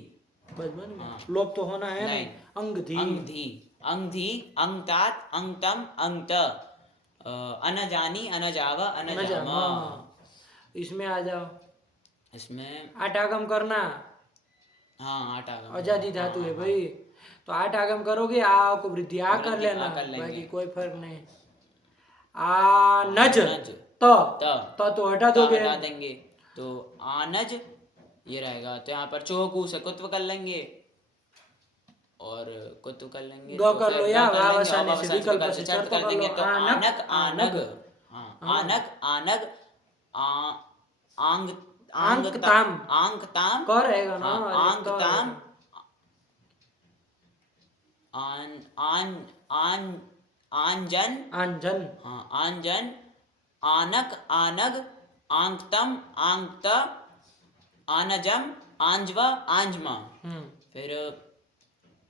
बस बन गया। हाँ। लोप तो होना है नहीं, नहीं। अंग धी। अंगधी अंगधी अंगतात अंगतम अंगत, अनजानी अनजाव अनजाम। हाँ, इसमें आ जाओ। इसमें आठ आगम करना, हाँ, आठ आगम। आजादी धातु हाँ, है हाँ, भाई, तो आठ आगम करोगे, आ को वृद्धि आ कर वृद्धि लेना, आ कर लेंगे। बाकी कोई फर्क नहीं। आ नज नज त तो हटा दोगे। हटा देंगे, तो आनज ये रहेगा, तो यहाँ पर चोहकू से कुत्व कर लेंगे, और कुत्व कर लेंगे, ग तो कर फिर लो, ग या कर लेंगे, वावसाने और से वावसाने विकल्प विकल्प से से चर चर्त तो कर कर देंगे, लो। तो आनक आनक आनग। हाँ, हाँ। आनक आनग आंग आंगताम। आंगताम। क रहेगा ना, हाँ, अरे त आंगताम रहेगा। आन आन आन आंजन। आंजन, हाँ, आंजन आनक आनग आंगतम आंगत आनजम, आंजव, आंजमा। फिर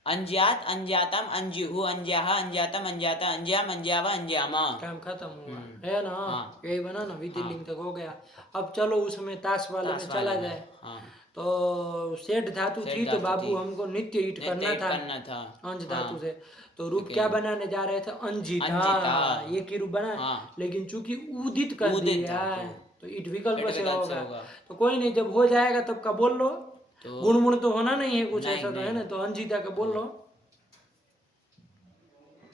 अंज्यात, अंज्यातम, अंज्युहु, अंज्याह, अंज्यातम, अंज्याता, अंज्याम, अंज्यावा, अंज्यामा। काम खत्म हुआ है ना। हाँ। यही बना ना, विधिलिंग तक हो गया। अब चलो उसमें ताश वाले में चला जाए। हाँ। तो सेठ धातु सेठ थी तो धातु बाबू थी। हमको नित्य ईट नित्य करना ईट था, करना था। अंज हाँ। धातु से। तो रूप ठीक क्या है। बनाने जा रहे थे? अंजिता। अंजिता। ये की रूप बना, हाँ। लेकिन चूंकि उदित कर उदित दिया धातु। तो ईट विकल्प ईट से विकल्प से होगा। होगा। तो कोई नहीं, जब हो जाएगा तब का बोल लो। तो गुण तो होना नहीं है कुछ नहीं, ऐसा तो है नहीं। ना, तो अंजिता का बोल लो।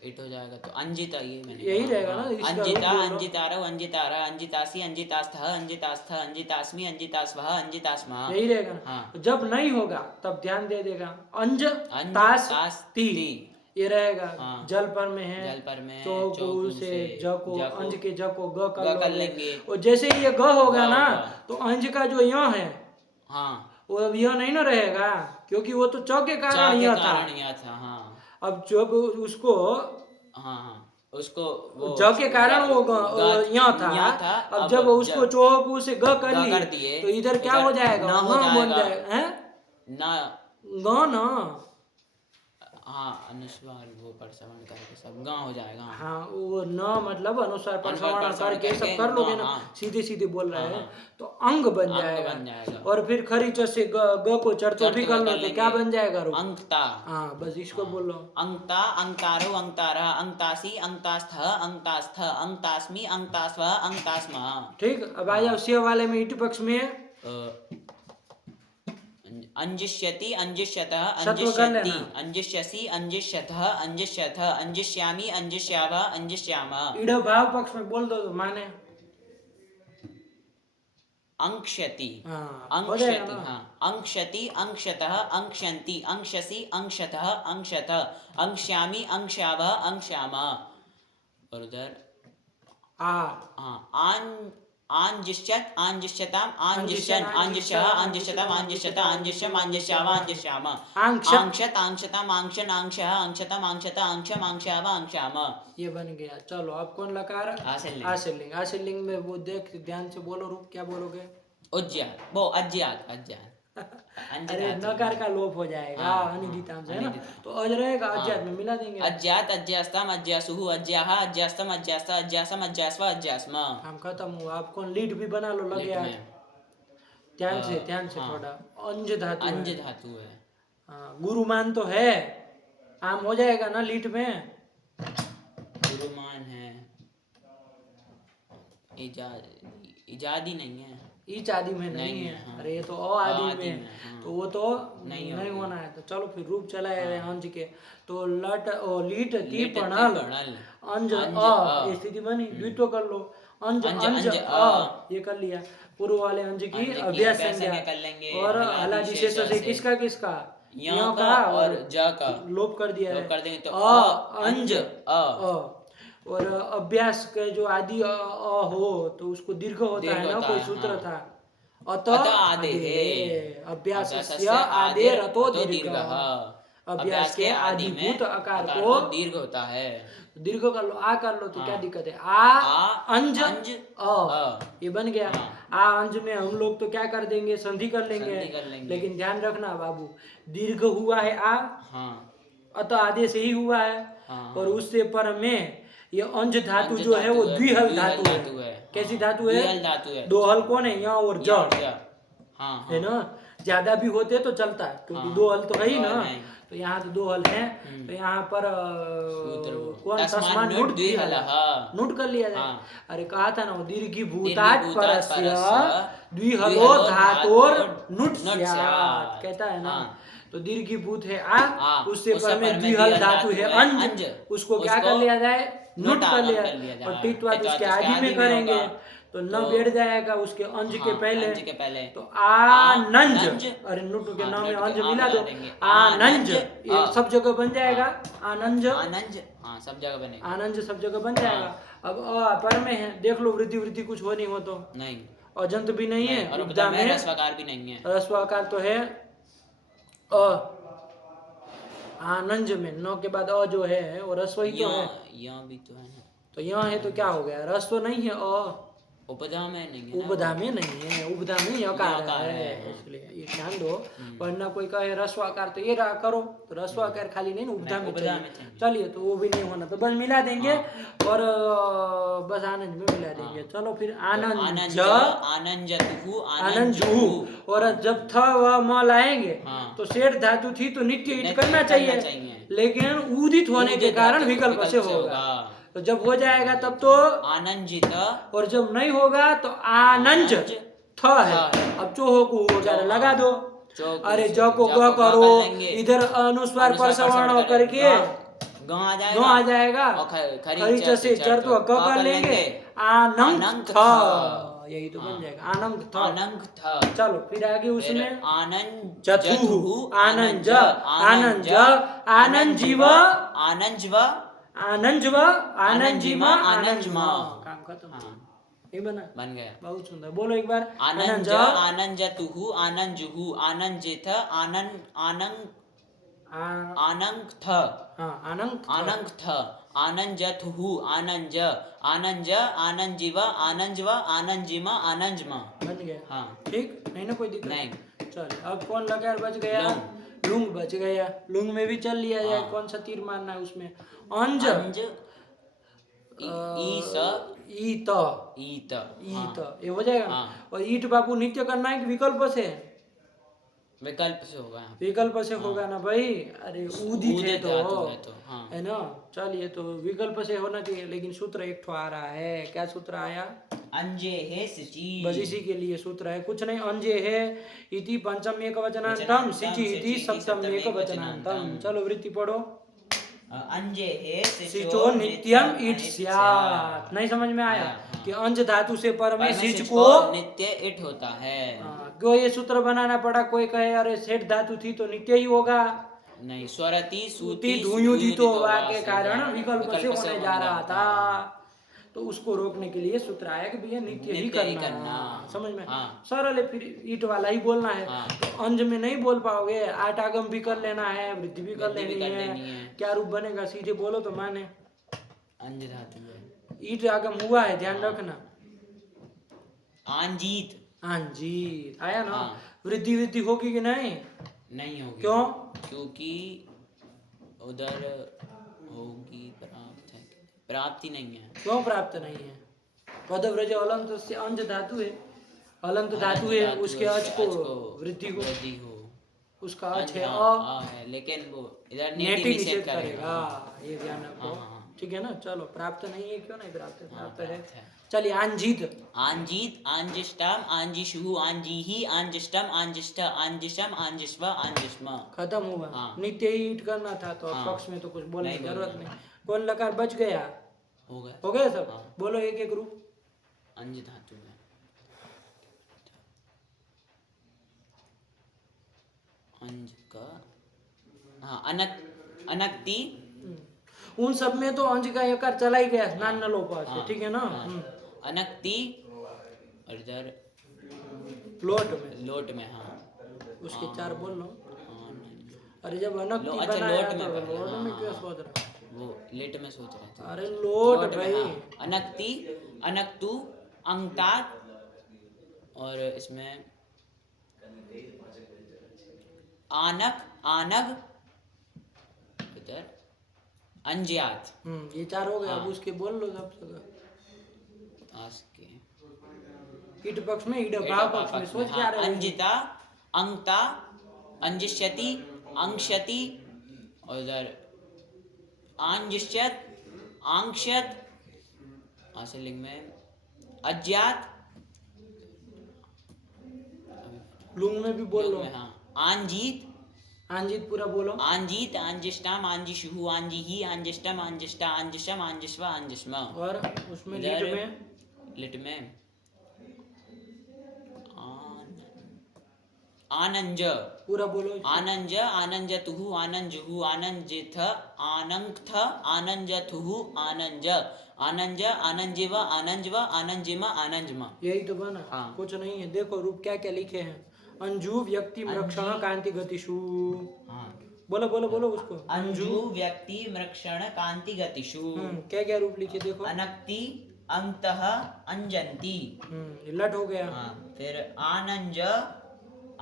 इट हो जाएगा तो अंजिता, ये मैंने यही कहा। रहेगा हाँ। ना, इसका रूप अंजिता, बोल लो। अंजितारव, अंजितारा, अंजितासी, अंजितास्थ, अंजितास्थ, अंजितास्मि, अंजितास्वः, अंजितास्मा। यही रहेगा ना। हाँ। तो जब नहीं होगा तब ध्यान दे देगा, अंज अंज, तास तास, ती, ती। ये रहेगा। हाँ। जल पर में है, जल पर में है, चौकू चौकू से से ज को, ज को, अंज के ज को ग ग कर कर लोगे। लेंगे। और जैसे ही ये ग होगा ग ना, होगा। तो अंज का जो य है हाँ। वो अब यह नहीं ना रहेगा, क्योंकि वो तो च के चा कारण के यह था। कारण यह था। हाँ। अब जब उसको हाँ। हाँ। उसको वो ज के कारण वो यहाँ था। यहाँ था। अब जब उसको चौकू से ग कर ग लिए कर दिए, तो इधर क्या हो जाएगा? न हो न बन जाएगा। जाएगा है, ना। ग ना। हाँ, अनुस्वार वो परसवर्ण करके सब गाँव हो जाएगा। हाँ, वो न मतलब अनुस्वार परसवर्ण परसवर्ण करके सब कर लोगे ना, हाँ। सीधे सीधे बोल रहे हाँ, हैं, हाँ। तो अंग बन अंग जाएगा। बन जाएगा। और फिर खरीच से ग को चर्चो भी चर्च कर में लो कर तो क्या लेंगे। बन जाएगा? रूप। अंकता। हाँ, बस इसको हाँ। बोलो। अंकता, अंकतारो, अंकतारः, अंकतासी, अंकतास्थ, अंकतास्थ, अंकतास्मि, अंकतास्व, अंकतास्मा। ठीक, अब आ जाओ सेव वाले में ईट पक्ष में। अंजिष्यति, अंजिष्यतः, सत्व कर अंजिष्यति, लेना। अंजिष्यसि, अंजिष्यतः, अंजिष्यथ, अंजिष्यामि, अंजिष्यावः, अंजिष्यामः। ईड़ भाव पक्ष में बोल दो तो माने अंक्ष्यति। हाँ, हो जाएगा अंक्ष्यति। ना। हाँ। अंक्ष्यति, अंक्ष्यतः, अंक्ष्यन्ति, अंक्ष्यसि, अंक्ष्यतः, अंक्ष्यथ, अंक्ष्यामि, अंक्ष्यावः, अंक्ष्यामः। और उधर हाँ, आंजिष्यत, आंजिष्यताम, आंजिष्यन, आंजिष्यः, आंजिष्यताम, आंजिष्यत, आंजिष्यम, आंजिष्यावा, आंजिष्याम। आंक्षत, आंक्षताम, आंक्षन, आंक्षः, आंक्षतम, आंक्षत, आंक्षम, आंक्षयावा, आंक्षयाम। ये बन गया। चलो अब कौन लकार? आशीर्लिंग। आशीर्लिंग। आशीर्लिंग में वो देख ध्यान से बोलो, रूप क्या बोलोगे? उज्ज्यात, वो अज्ञात, अज्ञात। अरे नकार का लोप हो जाएगा। हाँ, अनिदिताम से है ना, अनिदिताम। तो अज रहेगा, हाँ। अज्ञात में मिला देंगे। अज्ञात, अज्ञास्तम, अज्ञासुहु, अज्ञाह, अज्ञास्तम, अज्ञास्त, अज्ञासम, अज्ञास्व, अज्ञास्म। हम खत्म हुआ। आप कौन लीड भी बना लो, लगे लिट आज। में ध्यान से हाँ। थोड़ा। अंज धातु है। अंज धातु है। हाँ, गुरुमान तो है, आम हो जाएगा ना लीट में। गुरुमान है, इजादी नहीं है। ईच आदि में नहीं है। हाँ। अरे ये तो अ आदि आदि में, हाँ। तो वो तो नहीं नहीं होगी। होना है। तो चलो फिर रूप चला है अंज के। तो लट ओ लीट ती लिट, ती, पणल पणल। अंज अंज, अ, अ। ये स्थिति बनी। द्वित्व कर लो, अंज अंज, अंज अंज, अ, ये कर लिया। पूर्व वाले अंज की अंज की अभ्यास अभ्यास संज्ञा संज्ञा कर लेंगे। और हलादि हलादि शेष शेष से से। किसका किसका? यहाँ का और ज का लोप कर दिया है। लोप कर देंगे तो अंज अ। और अभ्यास के जो आदि हो तो उसको दीर्घ होता दीर्घ है ना, होता कोई है, सूत्र हाँ। था। अत अत आदे अभ्यासस्य आदेर अतो दीर्घ। अभ्यास के आदि में आदिभूत आकार आकार को को दीर्घ होता है। दीर्घ कर लो, आ कर लो तो हाँ। क्या दिक्कत है? आ, अंज अंज, अ, ये बन गया। हाँ। आ अंज में हम लोग तो क्या कर देंगे? संधि कर लेंगे। संधि कर लेंगे। लेकिन ध्यान रखना बाबू, दीर्घ हुआ है आ, हाँ। अत आदेश ही हुआ है। हाँ। और उससे पर में ये अंज धातु अंज जो है वो धातु है, द्विहल द्विहल धातु धातु है। है। कैसी हाँ, धातु है? द्विहल धातु है। दो हल कौन है? यहाँ और ज या और ज। हाँ, है हाँ। ना। ज्यादा भी होते तो चलता है, क्योंकि हाँ, दो हल तो है ही दो ना। हल हैं। तो यहाँ तो दो हल हैं। तो यहाँ पर कौन? तस्मान् तस्मान् नुट् नुट् द्विहलः। नोट कर लिया जाए। हाँ। अरे कहा था ना, दीर्घीभूतात् दीर्घीभूतात् परस्य परस्य द्विहलो द्विहलो धातोर धातोर नुट नुट् स्यात्, स्यात्। कहता है ना। हाँ। तो दीर्घीभूत है आ, उससे उससे पर में पर में द्विहल द्विहल धातु है अंज, उसको क्या कर लिया जाए? नुट कर लिया। और टिटवात उसके आदि में करेंगे तो न बैठ जाएगा उसके अंज के पहले। अंज के पहले तो आनंज, नंज। अरे नुट के नाम में नुट के अंज आ मिला दो, मिला देंगे। आनंज। आनंज, ये सब जगह बन जाएगा। आनंज, आनंज, हाँ, सब जगह बनेगा। आनंद सब जगह बन जाएगा। अब पर में है, देख लो वृद्धि वृद्धि कुछ हो नहीं हो तो नहीं, अजंत भी नहीं है। और उपदा में रस्वकार भी नहीं है। रस्वाकार तो है अ। आनंज में न के बाद अ जो है वो रस्व ही तो है। यहाँ भी तो है ना। तो यहाँ है तो क्या हो गया? रस्व नहीं है अ। उपधा में नहीं है ना उपधा में नहीं है, उपधा में यकार यकार है, है। इसलिए ये ध्यान दो। वरना कोई कहे रस्वाकार तो ये करो, तो रस्वाकार खाली नहीं ना, उपधा नहीं, में उपधा चाहिए। में चाहिए। चलिए, तो वो भी नहीं होना, तो बस मिला देंगे और बस आनंद में मिला देंगे। चलो फिर आनंद आनंज आनंजतुहु आनंदजुहु, और जब थ व म लाएंगे हाँ। तो सेठ धातु थी तो नित्य ईट नित्य करना ईट चाहिए, करना चाहिए। लेकिन उदित होने के उदित कारण धातु विकल्प से होगा। तो जब हो जाएगा तब तो, आनंजित और जब नहीं होगा तो आनंज आनंज थ है। है। अब चोहो को वगैरह लगा दो। चो को अरे से- ज को ज ग को ग करो, कर लेंगे। इधर अनुस्वार पर अनुस्वार सवर्ण पर करके ग आ जाएगा, ग आ जाएगा, और खरी च से चर तो क कर लेंगे, आनंग आनंग थ, थ। यही तो बन हाँ। जाएगा आनंग थ। आनंग था। चलो फिर आगे फिर उसमें आनंजतुहु आनंज आनंज आनंजीव आनंजव आनंजव आनंजीमा आनंजमा, आनंजमा। काम खत्म। हाँ। ये बना, बन गया। बहुत सुंदर। बोलो एक बार, आनंज आनंजतुहु आनंजुहु आनंजित आनंद आनंग आनंग थ आनंग आनंग थ आनंजतुहु आनंज आनंज आनंजीव आनंजव आनंजिमा आनंजमा। बन गया। हाँ। ठीक, नहीं ना कोई दिक्कत? नहीं। चल, अब कौन लकार बच गया? लुंग बच गया। लुंग में भी चल लिया जाए, हाँ। कौन सा तीर मारना है उसमें? अंज अंज ई स ईत ईत। ईत, ये हो जाएगा ना? हाँ। और ईट बाबू नित्य करना है कि विकल्प से? विकल्प से होगा यहाँ पे। विकल्प से होगा ना भाई, अरे उदित है उदित तो, धातु है तो, हाँ। है ना? चलिए, तो विकल्प से होना चाहिए, लेकिन सूत्र एक ठो आ रहा है। क्या सूत्र आया? अंजे है सिची। बस इसी के लिए सूत्र है, कुछ नहीं। अंजे है इति पंचम एक वचनांतम, सिचि इति सप्तम एक वचनांतम। चलो वृत्ति पढ़ो। अंजे है सिचो नित्यम इट स्यात्। नहीं समझ में आया हाँ। कि अंज धातु से पर में सिच सिच को नित्य इट होता है। क्यों ये सूत्र बनाना पड़ा? कोई कहे अरे सेठ धातु थी तो नित्य ही होगा। नहीं, स्वरती सूती सूती धुयुधि तो सुयुदितो वा वा के से कारण जा- विकल्प से होने जा रहा था, था। तो उसको रोकने के लिए सूत्र आया कि भैया नित्य ही नित्य ही करना करना। है। समझ में? हाँ। सरल है, फिर ईट वाला ही बोलना है। हाँ। तो अंज में नहीं बोल पाओगे, आठ आगम भी कर लेना है, वृद्धि भी कर वृद्धि भी लेनी कर है। लेनी है। क्या रूप बनेगा? सीधे बोलो तो माने। अंज धातु है। ईट आगम हुआ है, ध्यान रखना। आंजीत अंजीत आया ना? हाँ। वृद्धि वृद्धि होगी कि नहीं? नहीं होगी। क्यों? क्योंकि उधर होगी प्राप्त है, प्राप्ति नहीं है। क्यों प्राप्त नहीं है? पदव्रज अलंत से अंज धातु है, अलंत धातु है, उसके अच को वृद्धि को, वृद्धि हो। उसका अच है हाँ, है, लेकिन वो इधर नेति नेति निषेध करेगा। ये ध्यान रखो। हाँ। ठीक है ना? चलो, प्राप्त नहीं है, क्यों नहीं प्राप्त है? प्राप्त है। प्राप्त है। चलिए, आंजीत आंजीत आंजिष्टम आंजिशु आंजीहि आंजिष्टम आंजिष्ट आंजिशम आंजिष्व आंजिष्म। खत्म हुआ। हाँ। नित्य ही ईट करना था, तो हाँ। पक्ष में तो कुछ बोलने की नहीं जरूरत बोलना। नहीं। कौन लकार बच गया? हो गया। हो गया सब? हाँ। बोलो एक एक रूप। अंज धातु है। अंज का हाँ अनक्ति उन सब में तो अंज का यकार चला ही गया, स्नान न लोपा से। हाँ, ठीक है ना? हाँ। अनक्ति और इधर लोट में, लोट में। हाँ। उसके चार बोल लो। हाँ, नहीं। अरे जब अनक्ति अच्छा, बनाया लोट में तो पहले, लोट में हाँ, क्यों हाँ। सोच रहा? वो लेट में सोच रहे थे। अरे लोट लोट में, भाई। हाँ। अनक्ति अनक्तु अंगतात, और इसमें आनक आनग इधर अंज्यात। ये चार हो गए। अब हाँ। उसके बोल लो सब जगह। आस के ईट पक्ष में, ईड भाव पक्ष में सोच क्या रहे? अंजिता अंगता अंजिष्यति अंक्षति, और इधर आंजिष्यत आंक्षत, आशलिंग में अज्ञात। लुंग में भी बोल लो। हाँ। आंजीत आंजित पूरा बोलो। आंजीत आंजिष्टाम आंजिशुहु आंजिहि आंजिष्टम आंजिष्टा आंजिशम आंजिष्व आंजिष्म। और उसमें इधर लीड में लिट में आनंज पूरा बोलो। आनंज आनंजतुहु आनंजुहु आनंजिथ आनंगथ आनंजतुहु आनंज आनंज आनंजिव आनंजव आनंजिम आनंजम। यही तो बना। हाँ। कुछ नहीं है। देखो रूप क्या क्या लिखे हैं। अंजू व्यक्ति मृक्षण कांति गतिषु। हाँ। बोलो बोलो बोलो उसको। अंजु व्यक्ति मृक्षण कांति गतिषु। क्या क्या रूप लिखे देखो। अनक्ति अंतः अंजंती। लट हो गया। हाँ, फिर आनंज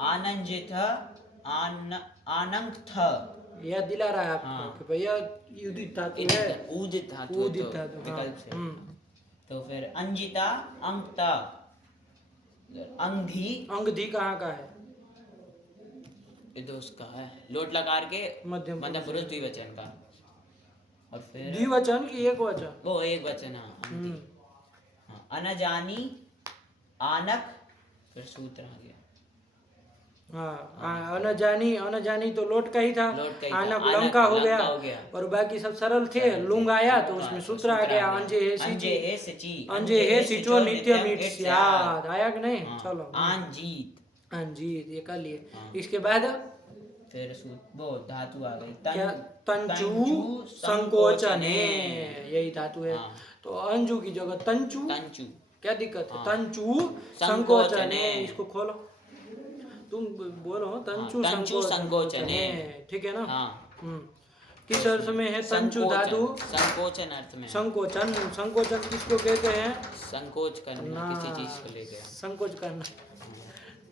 आनंजित आनंगथ। याद दिला रहा है आपको हाँ। कि भैया उदित धातु है। उदित धातु है उदित तो धातु, हाँ। विकल्प से। तो फिर अंजिता अंकता अंधी। अंगधी कहाँ का है? ये तो उसका है लोट लकार के मध्यम मध्यम पुरुष द्विवचन का। और फिर द्विवचन की एक वचन? वो एक वचन। हाँ, अंधी। हाँ, अनजानी आनक। फिर सूत्र आ गया। हाँ, अनजानी तो लोट का ही था। लोट का ही था। आनक आनक लंका हो लंका गया। हो गया। और बाकी सब सरल थे। लुंग आया तो उसमें सूत्र आ गया। अंजे हे सिची अंजे हे सिचो नित्यम इट स्यात्। आया कि नहीं? हाँ, चलो। आंजीत। अंजीत ये कर लिए। हाँ। इसके बाद फिर वो धातु आ गई क्या? तंचु संकोचने, यही धातु है। हाँ। तो अंजू की जगह तंचु। तंचु। क्या दिक्कत है? हाँ। तंचु संकोचने। इसको खोलो, तुम बोलो तंचु संकोचने। ठीक है ना? हाँ। किस अर्थ में है तंचु धातु? संकोचन अर्थ में। संकोचन। संकोचन किसको कहते हैं? संकोच करना किसी चीज को लेकर। संकोच करना।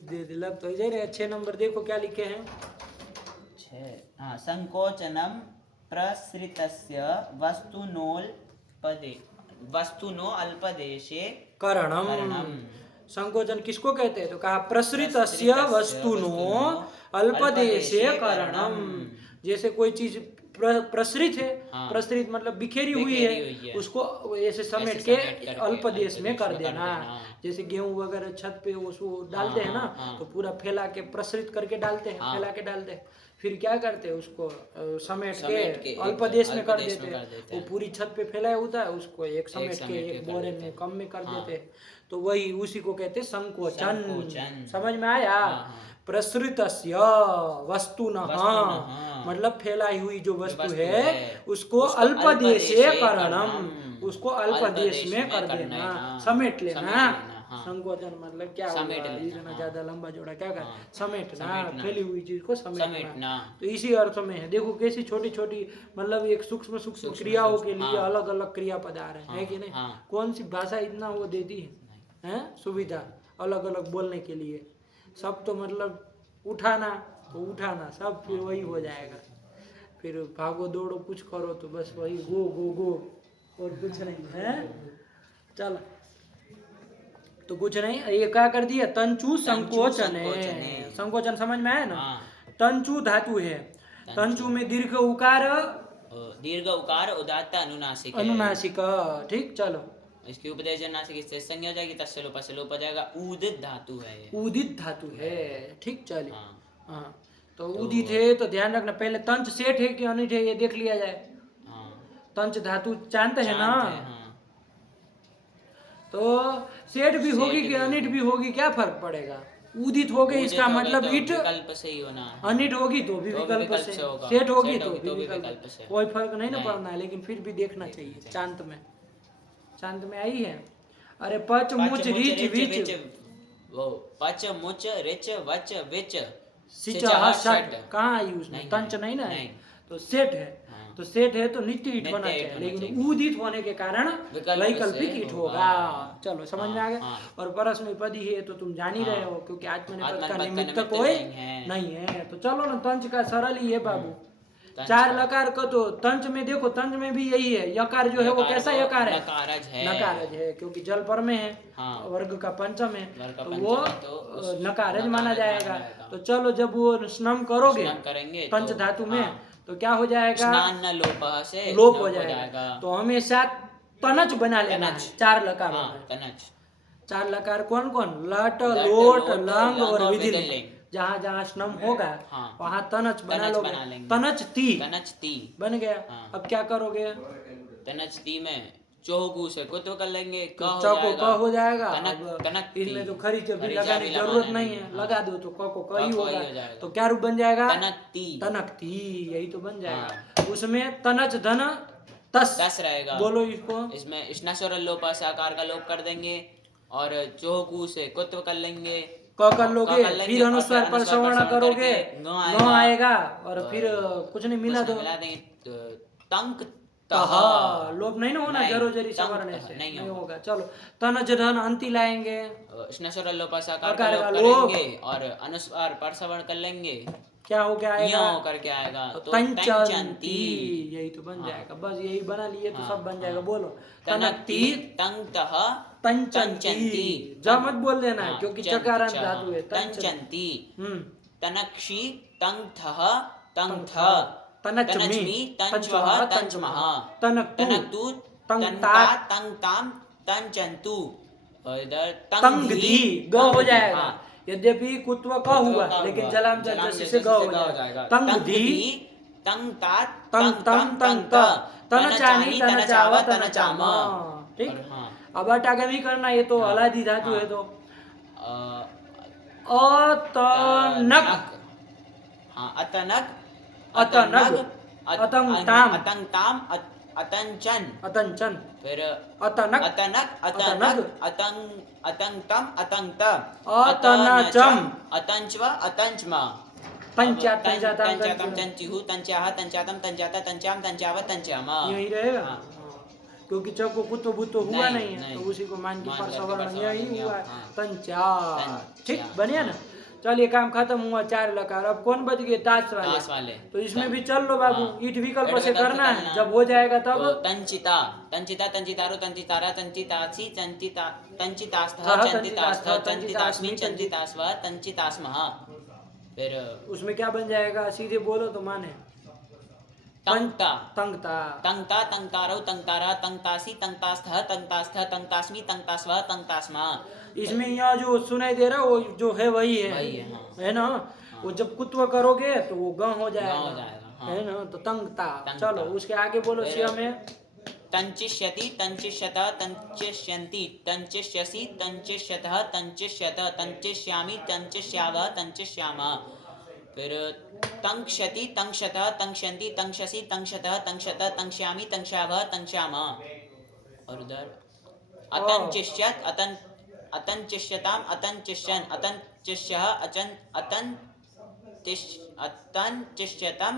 दे लग तो इधर है। अच्छे नंबर देखो क्या लिखे हैं। हाँ, संकोचनम प्रसृतस्य वस्तुनो अल्पदेशे करणम। संकोचन किसको कहते हैं? तो कहा प्रसृतस्य वस्तुनो अल्पदेशे करणम। जैसे कोई चीज प्रसरित है। हाँ। प्रसरित मतलब बिखेरी हुई है, उसको ऐसे समेट के अल्प देश में कर देना। जैसे गेहूं वगैरह छत पे उसको डालते हैं ना, तो पूरा फैला के प्रसरित करके डालते हैं। फैला के डालते हैं, फिर क्या करते हैं उसको समेट के अल्प देश में कर देते हैं। वो पूरी छत पे फैलाया होता है, उसको एक समेट के एक बोरे में कम में कर देते हैं। तो वही उसी को कहते हैं संकोचन। समझ में आया? प्रसृतस्य वस्तुनः मतलब फैलाई हुई जो वस्तु है उसको अल्पदेशे करणम, उसको अल्पदेश में कर देना, समेट लेना। संकोचन मतलब क्या होगा? इतना ज्यादा लंबा जोड़ा क्या कर? समेटना, फैली हुई चीज को समेटना। तो इसी अर्थ में है। देखो कैसी छोटी छोटी मतलब एक सूक्ष्म सूक्ष्म क्रियाओं के लिए अलग अलग क्रियापद आ रहे हैं कि नहीं? कौन सी भाषा इतना वो देती है सुविधा अलग अलग बोलने के लिए? सब तो मतलब उठाना तो उठाना सब फिर वही हो जाएगा। फिर भागो दौड़ो कुछ करो तो बस वही गो गो गो और कुछ नहीं है। चलो तो कुछ नहीं, ये क्या कर दिया? तंचु संकोचन। संकोचन समझ में आया ना? तंचु धातु है। तंचु में दीर्घ उकार उदात्त अनुनासिक। अनुनासिक, ठीक। चलो इसकी उपदेश नासिक इससे संज्ञा हो जाएगी, तस्य लोप से लोप हो जाएगा। उदित धातु है। उदित धातु है, ठीक। चलिए हाँ, तो उदित है तो ध्यान रखना। पहले तंच सेठ है कि अनिट है ये देख लिया जाए। तंच धातु चांत है ना? तो सेठ भी होगी कि अनिट भी होगी, क्या फर्क पड़ेगा? उदित हो गई इसका मतलब इट विकल्प से ही होना है। अनिट होगी तो भी विकल्प से, सेठ होगी तो भी विकल्प से। कोई फर्क नहीं ना पड़ना है, लेकिन फिर भी देखना चाहिए। चांत में, चांत में आई है। अरे पच मुच रिच विच, वो पच मुच रिच वच विच सिच हट कहाँ आई उसमें? तंच नहीं ना है तो सेठ है। तो सेठ है तो नित्य ईट होना चाहिए, लेकिन उदित होने के कारण वैकल्पिक ईट होगा। चलो समझ में आ गया। और परस्मैपदी है तो तुम जान ही रहे हो, क्योंकि आत्मनेपद का निमित्त कोई नहीं है। तो चलो ना, तंच का सरल ही है बाबू। चार लकार को तो तंच में देखो, तंच में भी यही है। यकार जो है वो कैसा यकार है? नकारज है, क्योंकि जल पर में है, वर्ग का पंचम है, तो वो नकारज माना जाएगा। तो चलो जब वो स्नम करोगे तंच धातु में तो क्या हो जाएगा? लोप हो जाएगा। तो हमेशा तनच बना लेना है चार लकारों में। चार लकार कौन कौन? लट, लोट, लंग और विधिलिंग। जहाँ जहाँ स्नम होगा वहाँ तनच बना लोगे। तनच ती बन गया। अब क्या करोगे? तनच ती में चौगु से को तो कर लेंगे, चौको क हो जाएगा। इसमें तो खरी भी लगाने की जरूरत नहीं है, लगा दो तो क को क ही होगा। तो क्या रूप बन जाएगा? तनकती, यही तो बन जाएगा। उसमें तनच धन तस रहेगा। बोलो इसको। इसमें स्नस्वर लोप से आकार का लोप कर देंगे और चौगु से कुत्व कर लेंगे, क कर लोगे, फिर अनुस्वार पर सवर्ण करोगे, न आएगा। और फिर कुछ नहीं मिला तो तंक तह लोप नहीं ना होना, नहीं, जरो जरी तंग सवरने तह, से नहीं नहीं होगा। होगा। चलो तनज धन अंति लाएंगे, स्नसुर लोपा साकार का आकार लोप का लोप। करेंगे और अनुस्वार परसवर्ण कर लेंगे, क्या हो क्या आएगा, यो करके आएगा तो तंचंती, तंचंती। यही तो बन हाँ। जाएगा, बस यही बना लिए तो हाँ, सब बन जाएगा। हाँ। बोलो तनक्ति तनक्ति तंतः तंचंती, जा मत बोल देना हाँ, क्योंकि चंत, चकारांत च, धातु है। तंचंती। तनक्षी तंथः तंथ, तनच्मि तंच्वः तंच्मः, तनक्तु तंता तंताम तंचन्तु, और इधर तंगधी ग हो जाएगा। हाँ। यद्यपि कुत्व क हुआ लेकिन जलाम जैसे से ग हो जाएगा। तंगधी तंगता तंग तंग तंग त, तनचानी तनचाव तनचाम। ठीक, और हाँ। अब अटागमी करना, ये तो हाँ, हलादी धातु हाँ। है तो अ, अतनक, हाँ, अतनक अतनग, अतंगताम, अतंगताम अतंचन, अतंचन, फिर अतनक, अतनक अतनग, अतंगतम अतंगत, अतनचम, अतंचव अतंचम, तंचा तंचाताम तंचातम तंचिहु तंचाह तंचातम तंचाता तंचाम तंचाव तंचाम, यही रहेगा। हाँ। क्योंकि च को कुत्तो बुत्तो हुआ नहीं, नहीं है नहीं। तो उसी को मान के मान पर करके सवर्ण पर यही सवर्ण हुआ। हाँ। तंचा, ठीक तंचा, बढ़िया ना। हाँ। चलिए काम खत्म हुआ, 4 लकार। अब कौन बच गए, ताश ताश वाले। वाले। तो इसमें भी चल लो बाबू, हाँ। ईट विकल्प ईट से विकल्प करना है, करना। जब हो जाएगा तब तो तंचिता तंचिता तंचितारो तंचितारा तंचितासी तंचिता तंचितास्थः हाँ, चंदितास्थः तंचितास्थ, चंदितास्मि तंचितास्मि, चंदितास्व तंचितास्मः, फिर उसमें क्या बन जाएगा, सीधे बोलो तो माने। तंगता तंगता, तंगता तंगतारौ तंगतारा तंगतासी तंगतास्थः तंगतास्थः तंगतास्मि तंगतास्व तंगतास्म। इसमें यहाँ जो सुनाई दे रहा है वो जो है वही है, वही है, हाँ। है ना। वो जब कुत्व करोगे तो वो ग हो जाएगा, हो जाएगा, हाँ। है ना। तो तंगता, तंगता। चलो उसके आगे बोलो। फिर- सिया में तंचिष्यति तंचिष्यत तंचिष्यन्ति तंचिष्यसि तंचिष्यतः तंचिष्यत तंचिष्यामि तंचिष्यावः तंचिष्यामः, फिर तंक्षति तंक्षतः तंक्षन्ति तंक्षसि तंक्षतः तंक्षतः तंक्ष्यामि तंक्ष्यावः तंक्ष्यामः, और उधर अतंचिष्यत अतंचिष्यताम अतंचिष्यन् अतंचिष्यः अतंचिष्यतम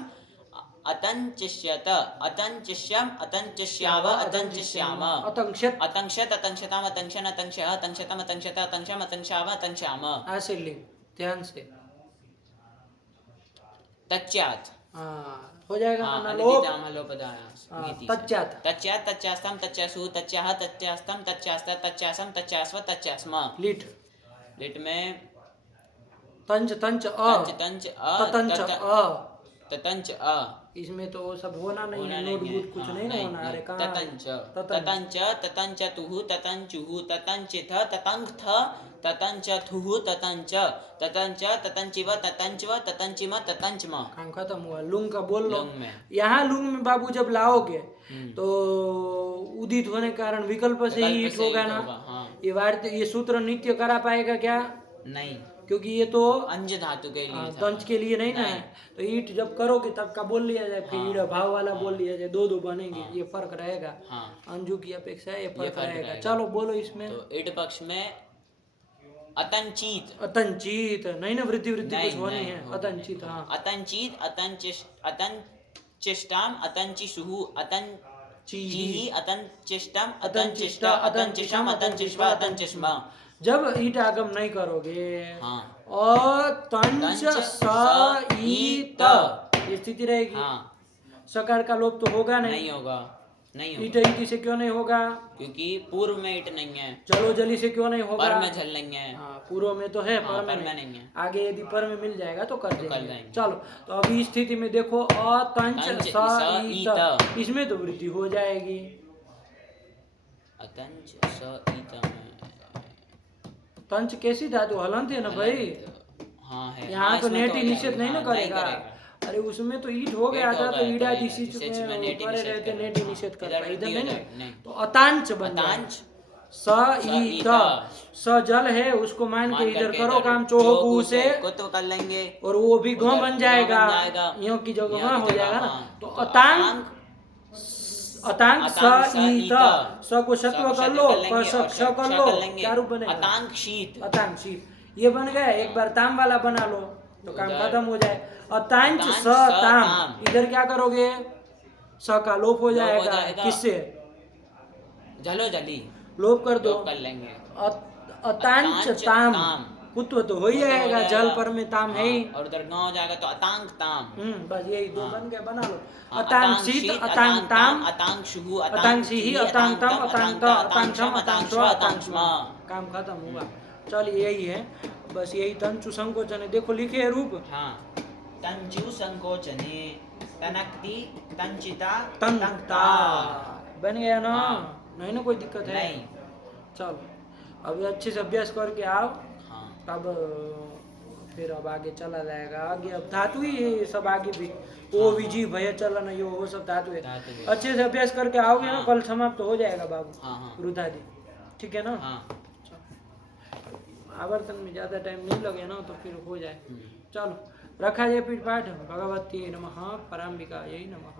अतंचिष्यत अतंचिष्यम अतंचिष्याव अतंचिष्याम, अतंक्षत, अतंक्षत अतंक्षताम अतंक्षन अतंक्षः अतंक्षतम अतंक्षत अतंक्षम अतंक्षाव अतंक्षाम, ऐसे लिख ध्यान से। तच्चात, हाँ हो जाएगा हाँ, ना लोप। तच्चात, तच्चात तच्चास्तम तच्चासु तच्चाह तच्चास्तम तच्चास्त तच्चासम तच्चास्व तच्चास्म, लिट लिट में तंच तंच अ, तंच तंच ततंच अ, ततंच अ, इसमें तो वो सब होना नहीं होना है, नहीं नोट है, बूट कुछ हाँ, नहीं ना होना। अरे कहाँ ततंच ततंच, ततंच ततंच तुहु ततंचुहु ततंचिथ ततंथ ततंचथुहु ततंच ततंच ततंचिव ततंचव ततंचिम ततंचम, काम खत्म हुआ। लुंग का बोल लो। लुंग में। यहाँ लुंग में बाबू जब लाओगे हम्म। तो उदित होने के कारण विकल्प से ही विकल्प हिट से होगा हिट ना। होगा, हाँ। ये वार्ते ये सूत्र नित्य करा पाएगा क्या, नहीं, क्योंकि ये तो अंज धातु के लिए था। दंश के लिए नहीं ना है। तो ईट जब करोगे तब का बोल लिया जाए, फिर हाँ, ईड़ भाव वाला हाँ। बोल लिया जाए, दो दो बनेंगे। हाँ। ये फर्क रहेगा, हाँ। अंजू की अपेक्षा ये फर्क फर्क रहेगा। रहेगा। चलो बोलो इसमें। तो इड पक्ष में अतंचित, अतंचित नहीं ना, वृद्धि वृद्धि नहीं, कुछ होनी नहीं, है। होगी अतंचित, नहीं। हाँ। अतंचित अतंचिष्टाम अतंचिषुहु अतंचिहि अतंचिष्टम अतंचिष्ट अतंचिषम अतंचिष्व अतंचिष्म, जब ईट आगम नहीं करोगे, हाँ। तंच स ई त, ये स्थिति रहेगी। हाँ, सकार का लोप तो होगा नहीं नहीं। होगा, नहीं ईट होगा, ईटी से क्यों नहीं होगा, क्योंकि पूर्व में इट नहीं है, जलो जली से क्यों नहीं होगा, पर में झल नहीं है। हाँ पूर्व में तो है, हाँ, पर में नहीं है। आगे यदि पर में मिल जाएगा तो कर कर देंगे। देंगे। चलो तो अभी इस स्थिति में देखो, अतंच तंच स स ई ई त, त। इसमें तो वृद्धि हो जाएगी। अतंच स ई त में तंच कैसी धातु, हलंत है ना भाई। हाँ है, यहाँ हाँ, तो इसमें नेट हो ही निषेध जाएगा, नहीं ना हाँ, नहीं करेगा। करेगा। अरे उसमें तो ईट हो गया ईट था हो तो गया ईड़ा था, जिसी इसी में नेट ही परे निषेध रहते कर नेट ही निषेध करता, इधर इधर वृद्धि नहीं हो ना। जाएगी, नहीं। तो अतांच बन जाएगा। अतांच स ई त, स जल है उसको मान के इधर करके करो इधर काम, चोहकू से, को तो कर लेंगे, और वो भी ग उधर बन ग जाएगा, बन जाएगा। यो की जगह यहाँ वहाँ की हो जगह, जाएगा ना। हाँ। तो तो अतांग अतांग स ई त, स को सत्व कर लो, क श कर लो, क्या रूप बनेगा, अतांक्षित, अतांक्षित। ये बन गया। एक बार ताम वाला बना लो तो काम उधर खत्म हो जाए। अतांच अतांच स ताम, इधर क्या करोगे, स का लोप हो लोप हो जाएगा। जाएगा। किससे? जलो जली लोप कर दो। लोप कर लेंगे। अतांच अतांच ताम, ताम। कुत्व तो हो ही वो तो हो जाएगा, जाएगा। जल पर में ताम है ही। हाँ, और उधर गाँव हो जाएगा तो अतांग ताम। बस यही दो हाँ। बन गए, बना लो। हाँ, अतांग शीत, अतांग ताम, अतांग शुगु, अतांग सिही, अतांग तम, अतांग त, अतांग छम, अतांग स्व, अतांग स्म। अतांग काम खत्म हुआ। चलिए यही है, बस यही तंचु संकोचन है। देखो लिखे है रूप हाँ, तंचु संकोचने तनक्ति तंचिता तंता, तंक्ता। बन गया ना? हाँ। नहीं ना कोई दिक्कत है? नहीं। चलो अब अच्छे से अभ्यास करके आओ। हाँ। अब फिर अब आगे चला जाएगा। आगे अब धातु ही है ये सब, आगे भी ओ हाँ, विजी भय चलन यो वो सब धातु है। धातु है। अच्छे से अभ्यास करके आओगे ना, हाँ। कल समाप्त हो जाएगा बाबू। हाँ, हाँ। रुधादि, ठीक है ना? हाँ। आवर्तन में ज़्यादा टाइम नहीं लगे ना तो फिर हो जाए। हम्म। चलो रखा जाए पीठ पाठ। भगवती नमः, पराम्बिकायै नमः।